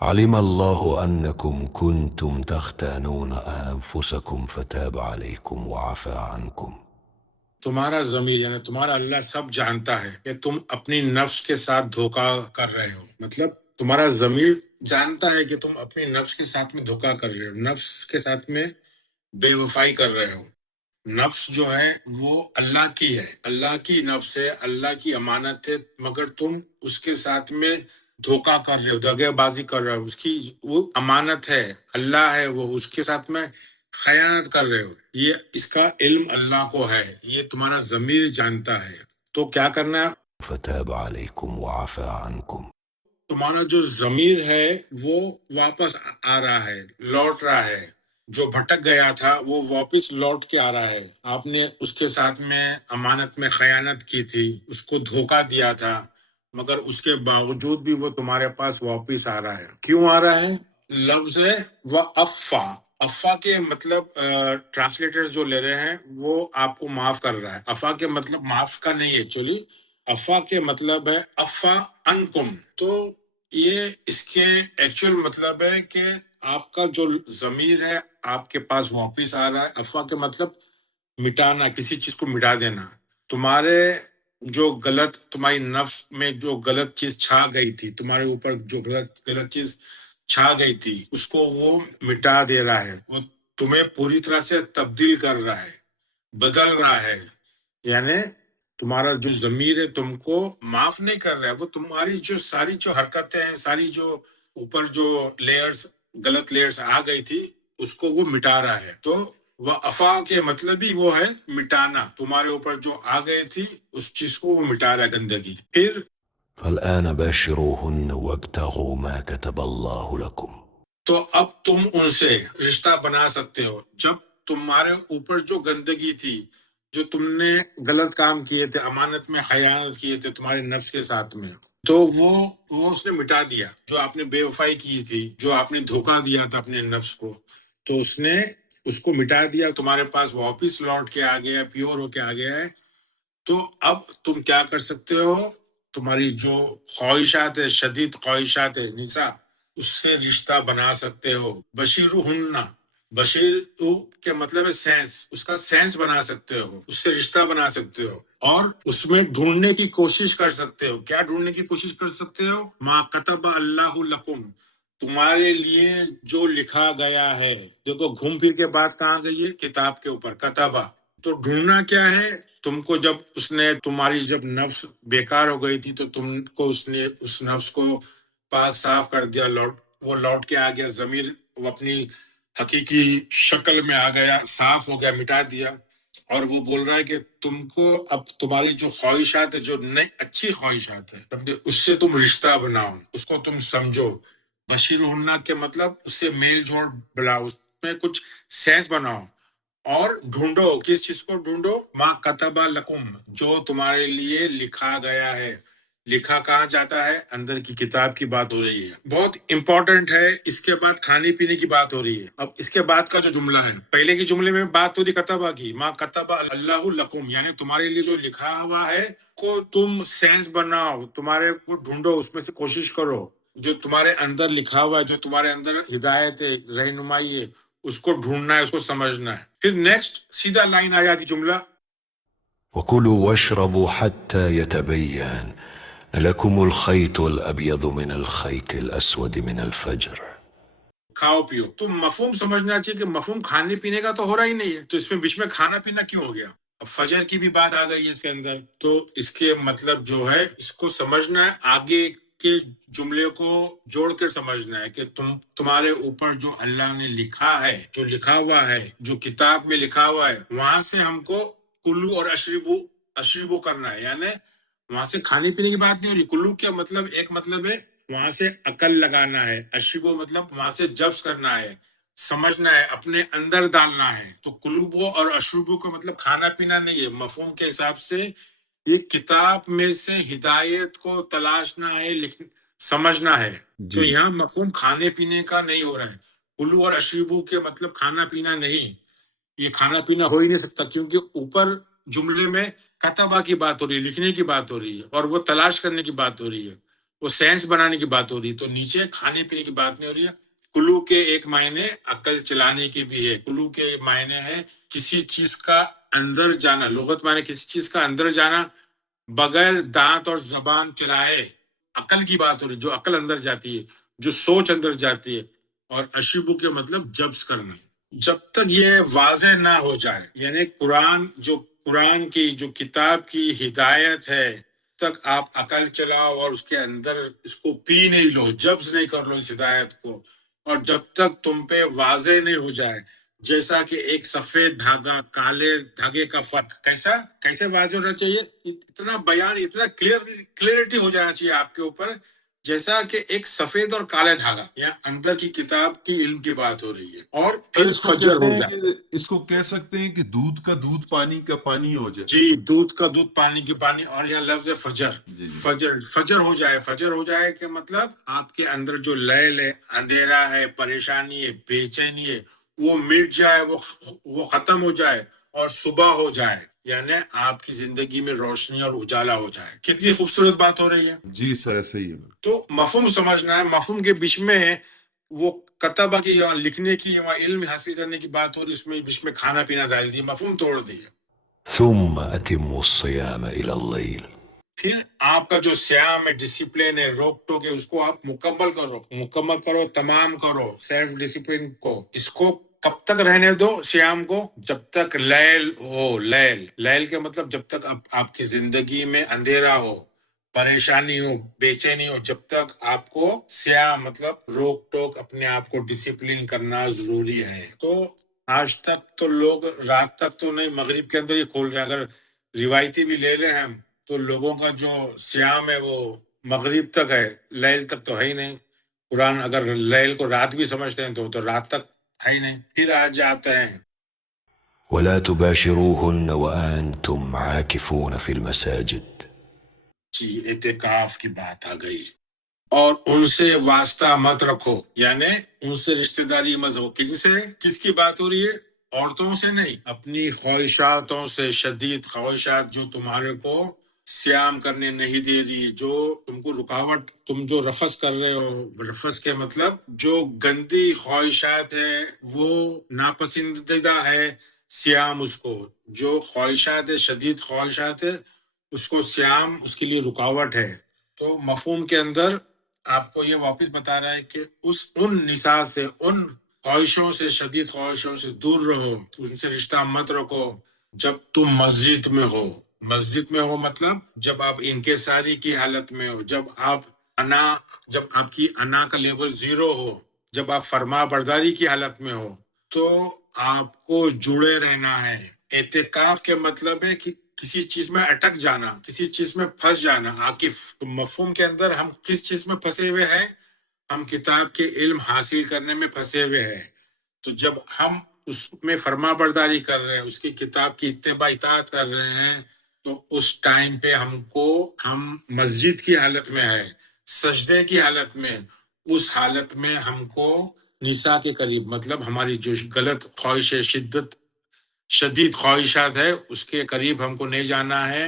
علم الله أنكم كنتم تختانون أنفسكم فتاب عليكم وعفى عنكم. تمہارا ضمیر یعنی تمہارا اللہ سب جانتا ہے کہ تم اپنی نفس کے ساتھ دھوکا کر رہے ہو. مطلب تمہارا ضمیر جانتا ہے کہ تم اپنی نفس کے ساتھ میں دھوکا کر رہے ہو، نفس کے ساتھ میں بے وفائی کر رہے ہو. نفس جو ہے وہ اللہ کی ہے، اللہ کی نفس ہے، اللہ کی امانت ہے، مگر تم اس کے ساتھ میں دھوکا کر رہے ہو، دغے بازی کر رہے ہو. اس کی وہ امانت ہے، اللہ ہے، وہ اس کے ساتھ میں خیانت کر رہے ہو. یہ اس کا علم اللہ کو ہے، یہ تمہارا ضمیر جانتا ہے. تو کیا کرنا ہے؟ فتاب عليكم وعفى عنكم. تمہارا جو ضمیر ہے وہ واپس آ رہا ہے، لوٹ رہا ہے. جو بھٹک گیا تھا وہ واپس لوٹ کے آ رہا ہے. آپ نے اس کے ساتھ میں امانت میں خیانت کی تھی، اس کو دھوکہ دیا تھا، مگر اس کے باوجود بھی وہ تمہارے پاس واپس آ رہا ہے. کیوں آ رہا ہے؟ لفظ ہے وَأَفَّا. افا کے مطلب ٹرانسلیٹرز جو لے رہے ہیں وہ آپ کو معاف کر رہا ہے. افا کے مطلب معاف کا نہیں ہے ایکچولی، افا کے مطلب ہے افا انکم. تو یہ اس کے ایکچوئل مطلب ہے کہ آپ کا جو ضمیر ہے آپ کے پاس واپس آ رہا ہے. افا کے مطلب مٹانا، کسی چیز کو مٹا دینا. تمہارے جو غلط، تمہاری نفس میں جو غلط چیز چھا گئی تھی، تمہارے اوپر جو غلط چیز چھا گئی تھی، اس کو وہ مٹا دے رہا ہے. وہ تمہیں پوری طرح سے تبدیل کر رہا ہے، بدل رہا ہے. یعنی تمہارا جو ضمیر ہے تم کو معاف نہیں کر رہا ہے، وہ تمہاری جو ساری جو حرکتیں ہیں، ساری جو اوپر جو لیئرز، غلط لیئرز آ گئی تھی، اس کو وہ مٹا رہا ہے. تو وہ افا کے مطلب ہی وہ ہے مٹانا. تمہارے اوپر جو آ گئی تھی اس چیز کو وہ مٹا رہا ہے، گندگی. پھر فالآن باشروهن وابتغوا ما كتب الله لكم. تو اب تم ان سے رشتہ بنا سکتے ہو. جب تمہارے اوپر جو گندگی تھی، جو تم نے غلط کام کیے تھے، امانت میں خیانت کیے تھے تمہارے نفس کے ساتھ میں، تو وہ اس نے مٹا دیا. جو آپ نے بے وفائی کی تھی، جو آپ نے دھوکہ دیا تھا اپنے نفس کو، تو اس نے اس کو مٹا دیا. تمہارے پاس واپس لوٹ کے آ گیا، پیور ہو کے آ گیا ہے. تو اب تم کیا کر سکتے ہو؟ تمہاری جو خواہشات ہے، شدید خواہشات ہے نساء، اس سے رشتہ بنا سکتے ہو. بشیرہن، بشیر کے مطلب ہے سینس، اس کا سینس بنا سکتے ہو، اس سے رشتہ بنا سکتے ہو، اور اس میں ڈھونڈنے کی کوشش کر سکتے ہو. کیا ڈھونڈنے کی کوشش کر سکتے ہو؟ ما کتب اللہ لکم، تمہارے لیے جو لکھا گیا ہے. دیکھو گھوم پھر کے بات کہاں گئی ہے؟ کتاب کے اوپر، کتبہ. تو ڈھونڈنا کیا ہے؟ تم کو جب اس نے تمہاری جب نفس بیکار ہو گئی تھی تو تم کو اس نے اس نفس کو پاک صاف کر دیا، وہ لوٹ کے آ گیا. ضمیر وہ اپنی حقیقی شکل میں آ گیا، صاف ہو گیا، مٹا دیا. اور وہ بول رہا ہے کہ تم کو اب تمہاری جو خواہشات ہے، جو نئی اچھی خواہشات ہے، اس سے تم رشتہ بناؤ، اس کو تم سمجھو. بشیر ہونا کے مطلب اس سے میل جوڑ بلاؤ، اس میں کچھ سینس بناؤ. اور ڈھونڈو، کس چیز کو ڈھونڈو؟ ما کتبہ لکم، جو تمہارے لیے لکھا گیا ہے. لکھا کہاں جاتا ہے؟ اندر کی کتاب کی بات ہو رہی ہے، بہت امپورٹنٹ ہے. اس کے بعد کھانے پینے کی بات ہو رہی ہے. اب اس کے بعد کا جو جملہ ہے، پہلے کے جملے میں بات ہو رہی کتبہ کی، ما کتبہ اللہ لکم، یعنی تمہارے لیے جو لکھا ہوا ہے کو تم سینس بناؤ، تمہارے کو ڈھونڈو، اس میں سے کوشش کرو. جو تمہارے اندر لکھا ہوا ہے، جو تمہارے اندر ہدایت ہے، رہنمائی ہے، اس کو ڈھونڈنا ہے، اس کو سمجھنا ہے. پھر نیکسٹ سیدھا لائن آ جاتی جملہ، وكلوا واشربوا حتى يتبين لكم الخيط الأبيض من الخيط الأسود من الفجر. کھاؤ پیو. تو مفہوم سمجھنا چاہیے کہ مفہوم کھانے پینے کا تو ہو رہا ہی نہیں ہے، تو اس میں بیچ میں کھانا پینا کیوں ہو گیا؟ اب فجر کی بھی بات آ گئی ہے اس کے اندر. تو اس کے مطلب جو ہے اس کو سمجھنا ہے، آگے کے جملے کو جوڑ کر سمجھنا ہے کہ تمہارے اوپر جو اللہ نے لکھا ہے، جو لکھا ہوا ہے، جو کتاب میں لکھا ہوا ہے، وہاں سے ہم کو کلو اور اشربو کرنا ہے. یعنی وہاں سے کھانے پینے کی بات نہیں ہو رہی. کلو کیا مطلب؟ ایک مطلب ہے وہاں سے عقل لگانا ہے، اشربو مطلب وہاں سے جبس کرنا ہے، سمجھنا ہے، اپنے اندر ڈالنا ہے. تو کلوبو اور اشربو کا مطلب کھانا پینا نہیں ہے. مفہوم کے حساب سے یہ کتاب میں سے ہدایت کو تلاشنا ہے، سمجھنا ہے. تو یہاں مفہوم کھانے پینے کا نہیں ہو رہا ہے. کلو اور اشربو کے مطلب کھانا پینا نہیں، یہ کھانا پینا ہو ہی نہیں سکتا، کیونکہ اوپر جملے میں کتبہ کی بات ہو رہی ہے، لکھنے کی بات ہو رہی ہے، اور وہ تلاش کرنے کی بات ہو رہی ہے. وہ سینس بنانے کی بات ہو رہی ہے. تو نیچے کھانے پینے کی بات نہیں ہو رہی ہے. کلو کے ایک معنی عقل چلانے کے بھی ہے. کلو کے معنی ہے کسی چیز کا اندر جانا. لغت معنی کسی چیز کا اندر جانا بغیر دانت اور زبان چلائے. عقل کی بات ہو رہی ہے، جو عقل اندر جاتی ہے، جو سوچ اندر جاتی ہے. اور اشیبو کے مطلب جبز کرنا. جب تک یہ واضح نہ ہو جائے، یعنی قرآن کی جو کتاب کی ہدایت ہے تک آپ عقل چلاؤ اور اس کے اندر اس کو پی نہیں لو، جبز نہیں کر لو اس ہدایت کو. اور جب تک تم پہ واضح نہیں ہو جائے، جیسا کہ ایک سفید دھاگا کالے دھاگے کا فرق کیسے واضح ہونا چاہیے، اتنا بیان، اتنا کلیئرٹی ہو جانا چاہیے آپ کے اوپر، جیسا کہ ایک سفید اور کالے دھاگا. یا اندر کی کتاب کی علم کی بات ہو رہی ہے. اور سر پھر اس کو فجر کہتے ہو ہیں جائے. کہ اس کو کہہ سکتے ہیں کہ دودھ کا دودھ پانی کا پانی ہو جائے. جی، دودھ کا دودھ پانی کی پانی. اور یہ لفظ ہے فجر. جی جی. فجر ہو جائے. فجر ہو جائے کہ مطلب آپ کے اندر جو لیل ہے، اندھیرا ہے، پریشانی ہے، بے چینی ہے، وہ مٹ جائے، وہ ختم ہو جائے اور صبح ہو جائے. یعنی آپ کی زندگی میں روشنی اور اجالا ہو جائے. کتنی خوبصورت بات ہو رہی ہے. جی سر ایسا ہی ہے. تو مفہوم سمجھنا ہے. مفہوم کے بیچ میں وہ کتابہ کی یا لکھنے کی یا علم حاصل کرنے کی بات ہو رہی، اس میں بیچ میں کھانا پینا ڈال دی، مفہوم توڑ دیا. ثم أتموا الصيام إلى الليل. پھر آپ کا جو سیام ہے، ڈسپلن ہے، روک ٹوک ہے، اس کو آپ مکمل کرو، تمام کرو. سیلف ڈسپلن کو، اس کو کب تک رہنے دو سیام کو؟ جب تک لیل ہو. لیل کے مطلب جب تک آپ کی زندگی میں اندھیرا ہو، پریشانی ہو، بے چینی ہو، جب تک آپ کو سیام مطلب روک ٹوک، اپنے آپ کو ڈسپلن کرنا ضروری ہے. تو آج تک تو لوگ رات تک تو نہیں، مغرب کے اندر ہی کھول رہے ہیں. اگر روایتی بھی لے لیں ہم تو لوگوں کا جو سیام ہے وہ مغرب تک ہے، لیل تک تو ہے ہی نہیں. قرآن اگر لیل کو رات بھی سمجھتے ہیں تو رات تک ہے ہی نہیں. پھر آ جاتے ہیں ولا تباشروهن وأنتم عاكفون في المساجد. جی، اعتکاف کی بات آ گئی. اور ان سے واسطہ مت رکھو، یعنی ان سے رشتہ داری مت رکھو. کس کی بات ہو رہی ہے؟ عورتوں سے نہیں، اپنی خواہشاتوں سے. شدید خواہشات جو تمہارے کو سیام کرنے نہیں دے رہی، جو تم کو رکاوٹ، تم جو رفض کر رہے ہو. رفض کے مطلب جو گندی خواہشات ہے، وہ ناپسندیدہ ہے سیام اس کو. جو خواہشات ہے، شدید خواہشات ہے، اس کو سیام اس کے لیے رکاوٹ ہے. تو مفہوم کے اندر آپ کو یہ واپس بتا رہا ہے کہ ان نساء سے، ان خواہشوں سے، شدید خواہشوں سے دور رہو، ان سے رشتہ مت رکھو جب تم مسجد میں ہو. مسجد میں ہو مطلب جب آپ انکساری کی حالت میں ہو، جب آپ کی انا کا لیول 0 ہو، جب آپ فرما برداری کی حالت میں ہو، تو آپ کو جڑے رہنا ہے. اعتکاف کے مطلب ہے کہ کسی چیز میں اٹک جانا، کسی چیز میں پھنس جانا. عاکف مفہوم کے اندر ہم کس چیز میں پھنسے ہوئے ہیں؟ ہم کتاب کے علم حاصل کرنے میں پھنسے ہوئے ہیں. تو جب ہم اس میں فرما برداری کر رہے ہیں، اس کی کتاب کی اتباع اطاعت کر رہے ہیں، تو اس ٹائم پہ ہم مسجد کی حالت میں ہے، سجدے کی حالت میں. اس حالت میں ہم کو نساء کے قریب، مطلب ہماری جو غلط خواہش ہے، شدید خواہشات ہے، اس کے قریب ہم کو نہیں جانا ہے.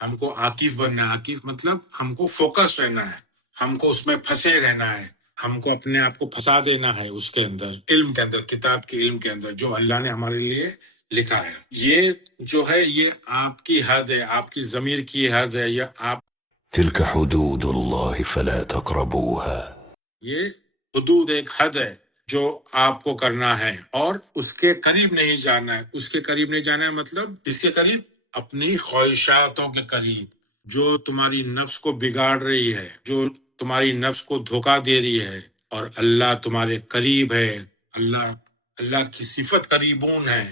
ہم کو عاکف بننا ہے. عاکف مطلب ہم کو فوکس رہنا ہے، ہم کو اس میں پھنسے رہنا ہے، ہم کو اپنے آپ کو پھنسا دینا ہے اس کے اندر، علم کے اندر، کتاب کے علم کے اندر جو اللہ نے ہمارے لیے لکھا ہے. یہ جو ہے یہ آپ کی حد ہے، آپ کی ضمیر کی حد ہے، یا آپ تلك حدود الله فلا تقربوها. یہ حدود ایک حد ہے جو آپ کو کرنا ہے، اور اس کے قریب نہیں جانا ہے. اس کے قریب نہیں جانا ہے مطلب اس کے قریب اپنی خواہشاتوں کے قریب، جو تمہاری نفس کو بگاڑ رہی ہے، جو تمہاری نفس کو دھوکہ دے رہی ہے. اور اللہ تمہارے قریب ہے. اللہ کی صفت قریبون ہے.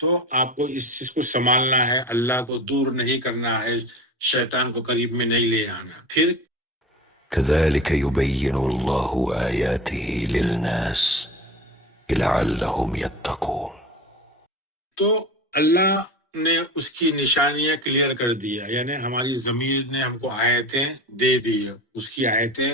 تو آپ کو اس چیز کو سنبھالنا ہے، اللہ کو دور نہیں کرنا ہے، شیطان کو قریب میں نہیں لے آنا. پھر كذلك يبين الله آياته للناس لعلهم يتقون. تو اللہ نے اس کی نشانیاں کلیئر کر دیا، یعنی ہماری ضمیر نے ہم کو آیتیں دے دی، اس کی آیتیں،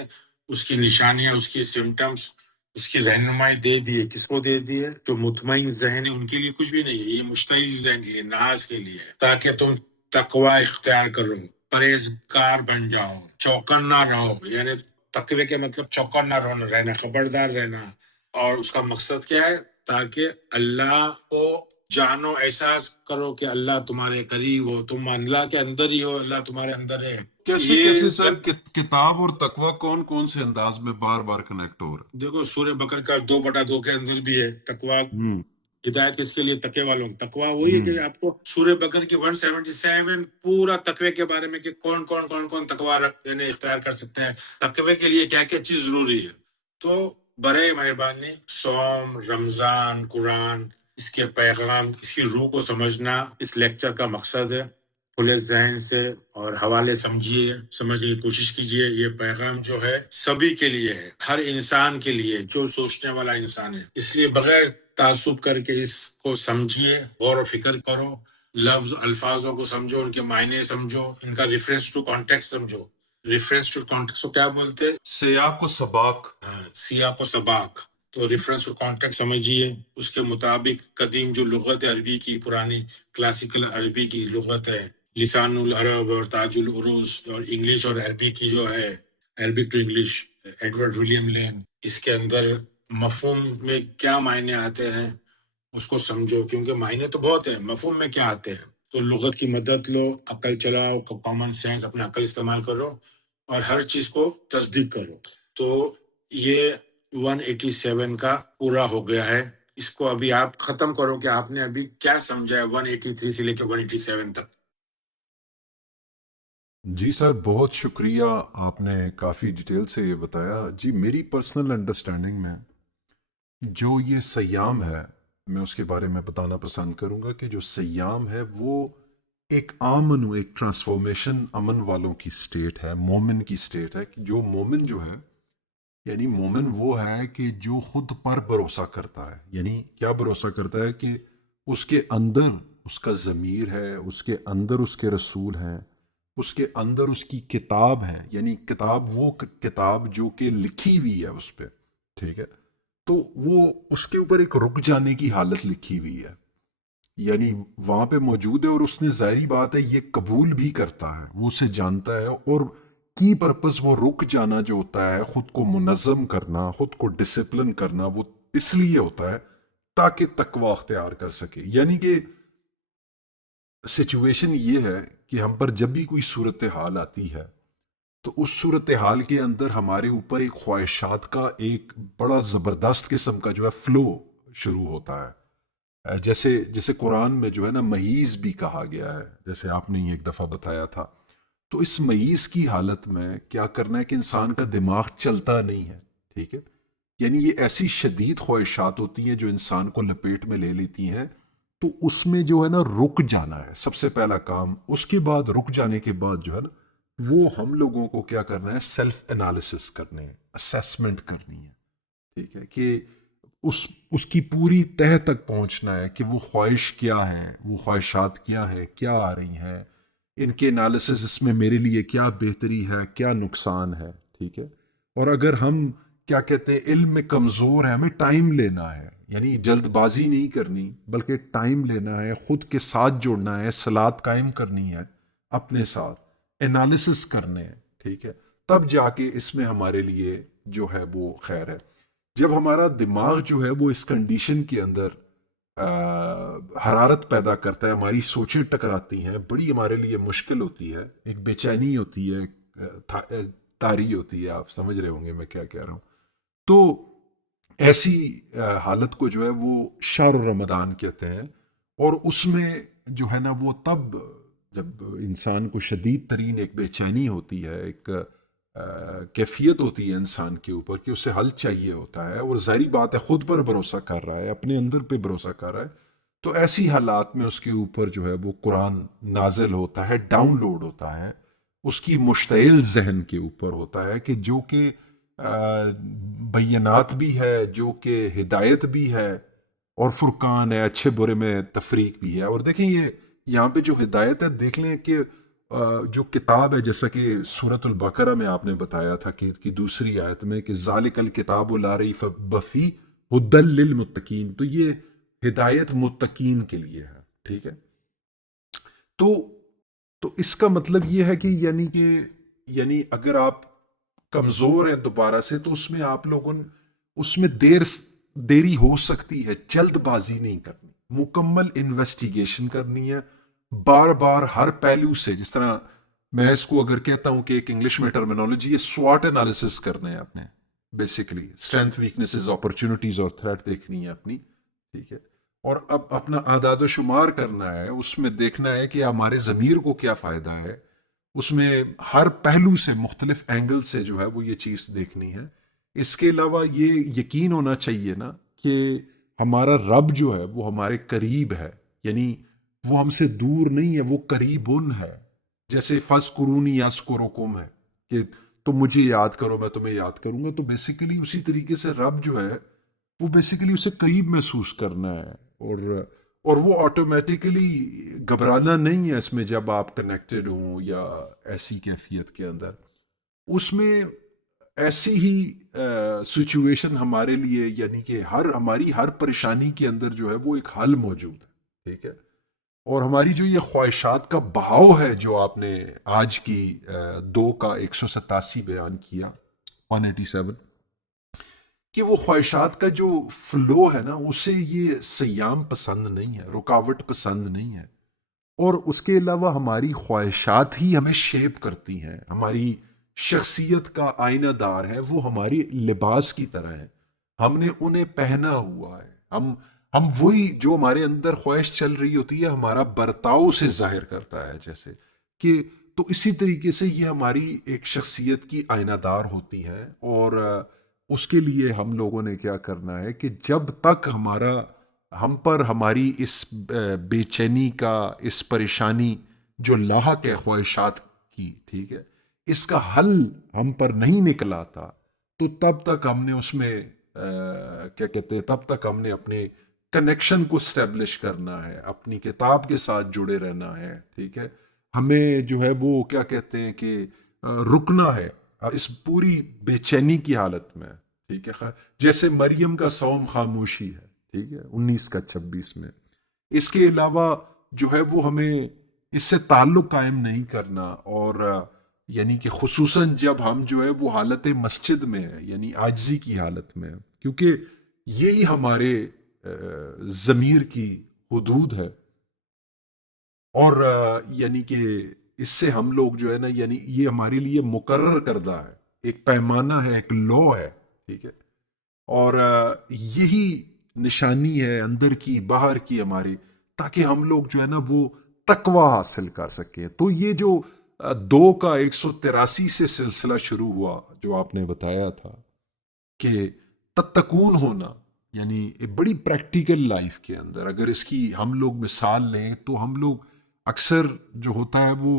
اس کی نشانیاں، اس کی سمٹمز، اس کی رہنمائی دے دی ہے. کس کو دے دی ہے؟ جو مطمئن ذہن ہے ان کے لیے کچھ بھی نہیں ہے، یہ مشتعل ذہن کے لیے، ناز کے لیے، تاکہ تم تقوی اختیار کرو. پرہیزگار بن جاؤ، چوکنا رہو، یعنی تقوی کے مطلب چوکنا رہنا، خبردار رہنا. اور اس کا مقصد کیا ہے؟ تاکہ اللہ کو جانو، احساس کرو کہ اللہ تمہارے قریب ہو، تم اللہ کے اندر ہی ہو، اللہ تمہارے اندر ہے. کیسے کیسے سر کتاب اور تقوی کون کون سے انداز میں بار بار کنیکٹ ہو رہا دیکھو سورہ بقرہ کا 2/2 کے اندر بھی ہے تقوی. ہے؟ ہدایت کس کے لیے؟ تقوی والوں. تقوی وہی ہے کہ آپ کو سورہ بقرہ کی 177 پورا تقوی کے بارے میں کہ کون کون کون کون تقوی یعنی اختیار کر سکتے ہیں، تقوی کے لیے کیا کیا چیز ضروری ہے. تو برائے مہربانی صوم، رمضان، قرآن، اس کے پیغام، اس کی روح کو سمجھنا اس لیکچر کا مقصد ہے. کھلے ذہن سے اور حوالے سمجھنے کی کوشش کیجیے. یہ پیغام جو ہے سبھی کے لیے ہے، ہر انسان کے لیے جو سوچنے والا انسان ہے. اس لیے بغیر تعصب کر کے اس کو سمجھیے، غور و فکر کرو، لفظ الفاظوں کو سمجھو، ان کے معنی سمجھو، ان کا ریفرنس ٹو کانٹیکسٹ سمجھو. ریفرنس ٹو کانٹیکسٹ کو کیا بولتے ہیں؟ سیاق و سباق. سیاق و سباق. تو ریفرنس ٹو کانٹیکسٹ سمجھیے، اس کے مطابق قدیم جو لغت عربی کی، پرانی کلاسیکل عربی کی لغت ہے، لسان العرب اور تاج العروض، اور انگلش اور عربی کی جو ہے Arabic to English, Edward William Lane, اس کے اندر مفہوم میں کیا معنی آتے ہیں اس کو سمجھو، کیونکہ معنی تو بہت ہیں، مفہوم میں کیا آتے ہیں. تو لغت کی مدد لو، عقل چلاؤ، کامن سینس، اپنا عقل استعمال کرو اور ہر چیز کو تصدیق کرو. تو یہ 187 کا پورا ہو گیا ہے. اس کو ابھی آپ ختم کرو کہ آپ نے ابھی کیا سمجھا ہے 183 سے لے کے 187 تک. جی سر، بہت شکریہ، آپ نے کافی ڈیٹیل سے یہ بتایا. جی میری پرسنل انڈرسٹینڈنگ میں جو یہ سیام ہے، میں اس کے بارے میں بتانا پسند کروں گا کہ جو سیام ہے وہ ایک امن، ایک ٹرانسفارمیشن امن والوں کی سٹیٹ ہے، مومن کی سٹیٹ ہے. کہ جو مومن جو ہے، یعنی مومن وہ ہے کہ جو خود پر بھروسہ کرتا ہے. یعنی کیا بھروسہ کرتا ہے؟ کہ اس کے اندر اس کا ضمیر ہے، اس کے اندر اس کے رسول ہیں، اس کے اندر اس کی کتاب ہے. یعنی کتاب، وہ کتاب جو کہ لکھی ہوئی ہے اس پہ، ٹھیک ہے، تو وہ اس کے اوپر ایک رک جانے کی حالت لکھی ہوئی ہے، یعنی وہاں پہ موجود ہے. اور اس نے ظاہری بات ہے یہ قبول بھی کرتا ہے، وہ اسے جانتا ہے. اور کی پرپس وہ رک جانا جو ہوتا ہے، خود کو منظم کرنا، خود کو ڈسپلن کرنا، وہ اس لیے ہوتا ہے تاکہ تقوی اختیار کر سکے. یعنی کہ سچویشن یہ ہے کہ ہم پر جب بھی کوئی صورتحال آتی ہے تو اس صورتحال کے اندر ہمارے اوپر ایک خواہشات کا ایک بڑا زبردست قسم کا جو ہے فلو شروع ہوتا ہے. جیسے قرآن میں جو ہے نا مہیز بھی کہا گیا ہے، جیسے آپ نے ایک دفعہ بتایا تھا. تو اس مہیز کی حالت میں کیا کرنا ہے کہ انسان کا دماغ چلتا نہیں ہے، ٹھیک ہے. یعنی یہ ایسی شدید خواہشات ہوتی ہیں جو انسان کو لپیٹ میں لے لیتی ہیں. تو اس میں جو ہے نا رک جانا ہے سب سے پہلا کام. اس کے بعد رک جانے کے بعد جو ہے نا وہ ہم لوگوں کو کیا کرنا ہے؟ سیلف انالیسس کرنے ہیں، اسیسمنٹ کرنی ہے، ٹھیک ہے، کہ اس کی پوری تہہ تک پہنچنا ہے کہ وہ خواہش کیا ہے، وہ خواہشات کیا ہیں، کیا آ رہی ہیں، ان کے انالیسس اس میں میرے لیے کیا بہتری ہے، کیا نقصان ہے، ٹھیک ہے. اور اگر ہم کیا کہتے ہیں علم میں کمزور ہیں، ہمیں ٹائم لینا ہے، یعنی جلد بازی نہیں کرنی بلکہ ٹائم لینا ہے، خود کے ساتھ جوڑنا ہے، صلات قائم کرنی ہے اپنے ساتھ، انالیسس کرنے ہیں، ٹھیک ہے. تب جا کے اس میں ہمارے لیے جو ہے وہ خیر ہے. جب ہمارا دماغ جو ہے وہ اس کنڈیشن کے اندر حرارت پیدا کرتا ہے، ہماری سوچیں ٹکراتی ہیں، بڑی ہمارے لیے مشکل ہوتی ہے، ایک بے چینی ہوتی ہے، تاری ہوتی ہے. آپ سمجھ رہے ہوں گے میں کیا کہہ رہا ہوں. تو ایسی حالت کو جو ہے وہ شہر رمضان کہتے ہیں. اور اس میں جو ہے نا وہ تب جب انسان کو شدید ترین ایک بے چینی ہوتی ہے، ایک کیفیت ہوتی ہے انسان کے اوپر کہ اسے حل چاہیے ہوتا ہے، اور ظاہری بات ہے خود پر بھروسہ کر رہا ہے، اپنے اندر پہ بھروسہ کر رہا ہے. تو ایسی حالات میں اس کے اوپر جو ہے وہ قرآن نازل ہوتا ہے، ڈاؤن لوڈ ہوتا ہے، اس کی مشتعل ذہن کے اوپر ہوتا ہے کہ جو کہ بینات بھی ہے، جو کہ ہدایت بھی ہے، اور فرقان ہے، اچھے برے میں تفریق بھی ہے. اور دیکھیں یہ یہاں پہ جو ہدایت ہے، دیکھ لیں کہ جو کتاب ہے، جیسا کہ سورۃ البقرہ میں آپ نے بتایا تھا کہ دوسری آیت میں کہ ذالک الکتاب لا ریب فیہ ھدی للمتقین، تو یہ ہدایت متقین کے لیے ہے، ٹھیک ہے. تو تو اس کا مطلب یہ ہے کہ یعنی اگر آپ کمزور ہیں دوبارہ سے تو اس میں آپ لوگوں اس میں دیری ہو سکتی ہے. جلد بازی نہیں کرنی, مکمل انویسٹیگیشن کرنی ہے بار بار ہر پہلو سے. جس طرح میں اس کو اگر کہتا ہوں کہ ایک انگلش میں ٹرمینالوجی ہے, سواٹ انالیسس کرنا ہے آپ نے, بیسیکلی اسٹرینتھ ویکنیسز اپرچونٹیز اور تھریٹ دیکھنی ہے اپنی, ٹھیک ہے, اور اب اپنا اعداد و شمار کرنا ہے, اس میں دیکھنا ہے کہ ہمارے ضمیر کو کیا فائدہ ہے, اس میں ہر پہلو سے مختلف اینگل سے جو ہے وہ یہ چیز دیکھنی ہے. اس کے علاوہ یہ یقین ہونا چاہیے نا کہ ہمارا رب جو ہے وہ ہمارے قریب ہے, یعنی وہ ہم سے دور نہیں ہے, وہ قریبن ہے. جیسے فَاذْكُرُونِي يَذْكُرُكُمْ ہے کہ تم مجھے یاد کرو میں تمہیں یاد کروں گا, تو بیسیکلی اسی طریقے سے رب جو ہے وہ بیسیکلی اسے قریب محسوس کرنا ہے, اور وہ آٹومیٹیکلی گھبرانا نہیں ہے اس میں جب آپ کنیکٹڈ ہوں یا ایسی کیفیت کے اندر. اس میں ایسی ہی سچویشن ہمارے لیے, یعنی کہ ہماری ہر پریشانی کے اندر جو ہے وہ ایک حل موجود ہے, ٹھیک ہے. اور ہماری جو یہ خواہشات کا بہاؤ ہے جو آپ نے آج کی 2:187 بیان کیا 187, کہ وہ خواہشات کا جو فلو ہے نا اسے یہ سیام پسند نہیں ہے, رکاوٹ پسند نہیں ہے. اور اس کے علاوہ ہماری خواہشات ہی ہمیں شیپ کرتی ہیں, ہماری شخصیت کا آئینہ دار ہے, وہ ہماری لباس کی طرح ہے, ہم نے انہیں پہنا ہوا ہے. ہم وہی جو ہمارے اندر خواہش چل رہی ہوتی ہے ہمارا برتاؤ سے ظاہر کرتا ہے, جیسے کہ تو اسی طریقے سے یہ ہماری ایک شخصیت کی آئینہ دار ہوتی ہیں. اور اس کے لیے ہم لوگوں نے کیا کرنا ہے کہ جب تک ہم پر ہماری اس بے چینی کا, اس پریشانی جو لاحق ہے خواہشات کی, ٹھیک ہے, اس کا حل ہم پر نہیں نکلا تھا, تو تب تک ہم نے اس میں کیا کہتے ہیں, تب تک ہم نے اپنے کنیکشن کو اسٹیبلش کرنا ہے, اپنی کتاب کے ساتھ جڑے رہنا ہے, ٹھیک ہے. ہمیں جو ہے وہ کیا کہتے ہیں کہ رکنا ہے اس پوری بے چینی کی حالت میں, ٹھیک ہے. جیسے مریم کا صوم خاموشی ہے, ٹھیک ہے, 19:26 میں. اس کے علاوہ جو ہے وہ ہمیں اس سے تعلق قائم نہیں کرنا, اور یعنی کہ خصوصاً جب ہم جو ہے وہ حالت مسجد میں ہیں, یعنی عاجزی کی حالت میں, کیونکہ یہی ہمارے ضمیر کی حدود ہے. اور یعنی کہ اس سے ہم لوگ جو ہے نا, یعنی یہ ہمارے لیے مقرر کردہ ہے, ایک پیمانہ ہے, ایک لو ہے, ٹھیک ہے. اور یہی نشانی ہے اندر کی باہر کی ہماری, تاکہ ہم لوگ جو ہے نا وہ تقوی حاصل کر سکیں. تو یہ جو 2:183 سے سلسلہ شروع ہوا جو آپ نے بتایا تھا کہ تتقون ہونا, یعنی ایک بڑی پریکٹیکل لائف کے اندر اگر اس کی ہم لوگ مثال لیں تو ہم لوگ اکثر جو ہوتا ہے وہ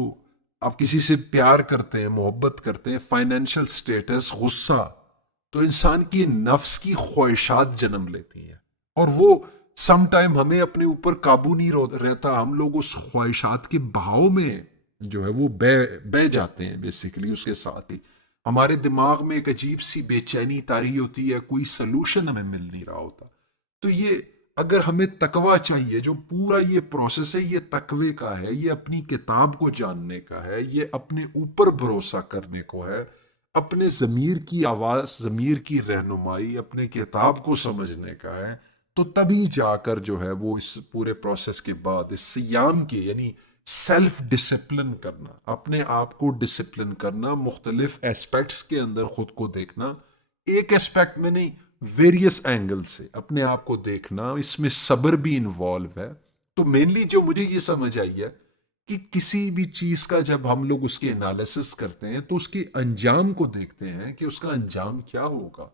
آپ کسی سے پیار کرتے ہیں, محبت کرتے ہیں, فائنینشیل سٹیٹس, غصہ, تو انسان کی نفس کی خواہشات جنم لیتی ہیں, اور وہ سم ٹائم ہمیں اپنے اوپر قابو نہیں رہتا, ہم لوگ اس خواہشات کے بہاؤ میں جو ہے وہ بہ جاتے ہیں. بیسیکلی اس کے ساتھ ہی ہمارے دماغ میں ایک عجیب سی بے چینی طاری ہوتی ہے, کوئی سلوشن ہمیں مل نہیں رہا ہوتا. تو یہ اگر ہمیں تقوی چاہیے, جو پورا یہ پروسیس ہے یہ تقوی کا ہے, یہ اپنی کتاب کو جاننے کا ہے, یہ اپنے اوپر بھروسہ کرنے کو ہے, اپنے ضمیر کی آواز, ضمیر کی رہنمائی, اپنے کتاب کو سمجھنے کا ہے. تو تبھی جا کر جو ہے وہ اس پورے پروسیس کے بعد اس سیام کے, یعنی سیلف ڈسپلن کرنا, اپنے آپ کو ڈسپلن کرنا, مختلف ایسپیکٹس کے اندر خود کو دیکھنا, ایک ایسپیکٹ میں نہیں, ویریس اینگل سے اپنے آپ کو دیکھنا, اس میں صبر بھی انوالو ہے. تو مینلی جو مجھے یہ سمجھ آئی ہے کہ کسی بھی چیز کا جب ہم لوگ اس کے انالیسس کرتے ہیں تو اس کے انجام کو دیکھتے ہیں کہ اس کا انجام کیا ہوگا.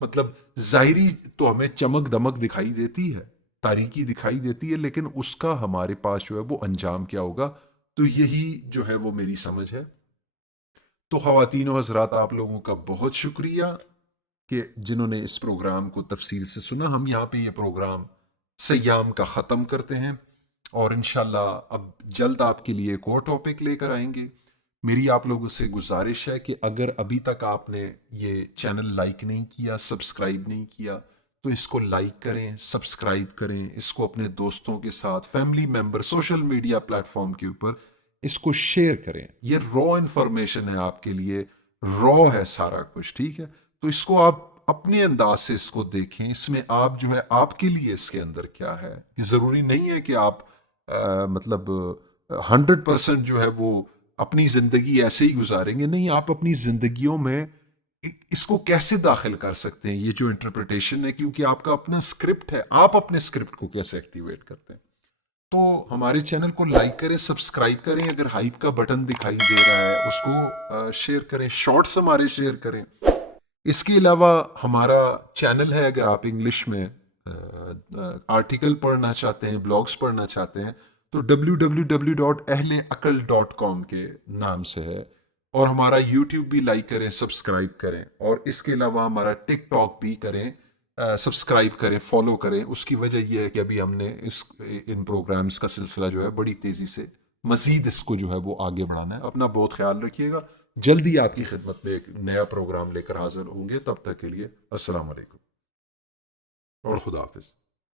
مطلب ظاہری تو ہمیں چمک دمک دکھائی دیتی ہے, تاریکی دکھائی دیتی ہے, لیکن اس کا ہمارے پاس جو ہے وہ انجام کیا ہوگا. تو یہی جو ہے وہ میری سمجھ ہے. تو خواتین و حضرات, آپ لوگوں کا بہت شکریہ کہ جنہوں نے اس پروگرام کو تفصیل سے سنا. ہم یہاں پہ یہ پروگرام سیام کا ختم کرتے ہیں, اور انشاءاللہ اب جلد آپ کے لیے ایک اور ٹاپک لے کر آئیں گے. میری آپ لوگوں سے گزارش ہے کہ اگر ابھی تک آپ نے یہ چینل لائک نہیں کیا, سبسکرائب نہیں کیا, تو اس کو لائک کریں, سبسکرائب کریں, اس کو اپنے دوستوں کے ساتھ, family member, social media plate form کے اوپر اس کو شیئر کریں. یہ را انفارمیشن ہے آپ کے لیے، را ہے سارا کچھ، ٹھیک ہے. تو اس کو آپ اپنے انداز سے اس کو دیکھیں، اس میں آپ جو ہے آپ کے لیے اس کے اندر کیا ہے. یہ ضروری نہیں ہے کہ آپ مطلب 100% جو ہے وہ اپنی زندگی ایسے ہی گزاریں گے. نہیں، آپ اپنی زندگیوں میں اس کو کیسے داخل کر سکتے ہیں، یہ جو انٹرپریٹیشن ہے، کیونکہ آپ کا اپنا اسکرپٹ ہے، آپ اپنے اسکرپٹ کو کیسے ایکٹیویٹ کرتے ہیں. تو ہمارے چینل کو لائک کریں، سبسکرائب کریں، اگر ہائپ کا بٹن دکھائی دے رہا ہے اس کو شیئر کریں، شارٹس ہمارے شیئر کریں. اس کے علاوہ ہمارا چینل ہے، اگر آپ انگلش میں آرٹیکل پڑھنا چاہتے ہیں، بلاگز پڑھنا چاہتے ہیں، تو www.ahleaqal.com کے نام سے ہے. اور ہمارا یوٹیوب بھی لائک کریں، سبسکرائب کریں، اور اس کے علاوہ ہمارا ٹک ٹاک بھی کریں، سبسکرائب کریں، فالو کریں. اس کی وجہ یہ ہے کہ ابھی ہم نے ان پروگرامز کا سلسلہ جو ہے بڑی تیزی سے مزید اس کو جو ہے وہ آگے بڑھانا ہے. اپنا بہت خیال رکھیے گا. جلدی آپ کی خدمت میں ایک نیا پروگرام لے کر حاضر ہوں گے. تب تک کے لیے السلام علیکم اور خدا حافظ.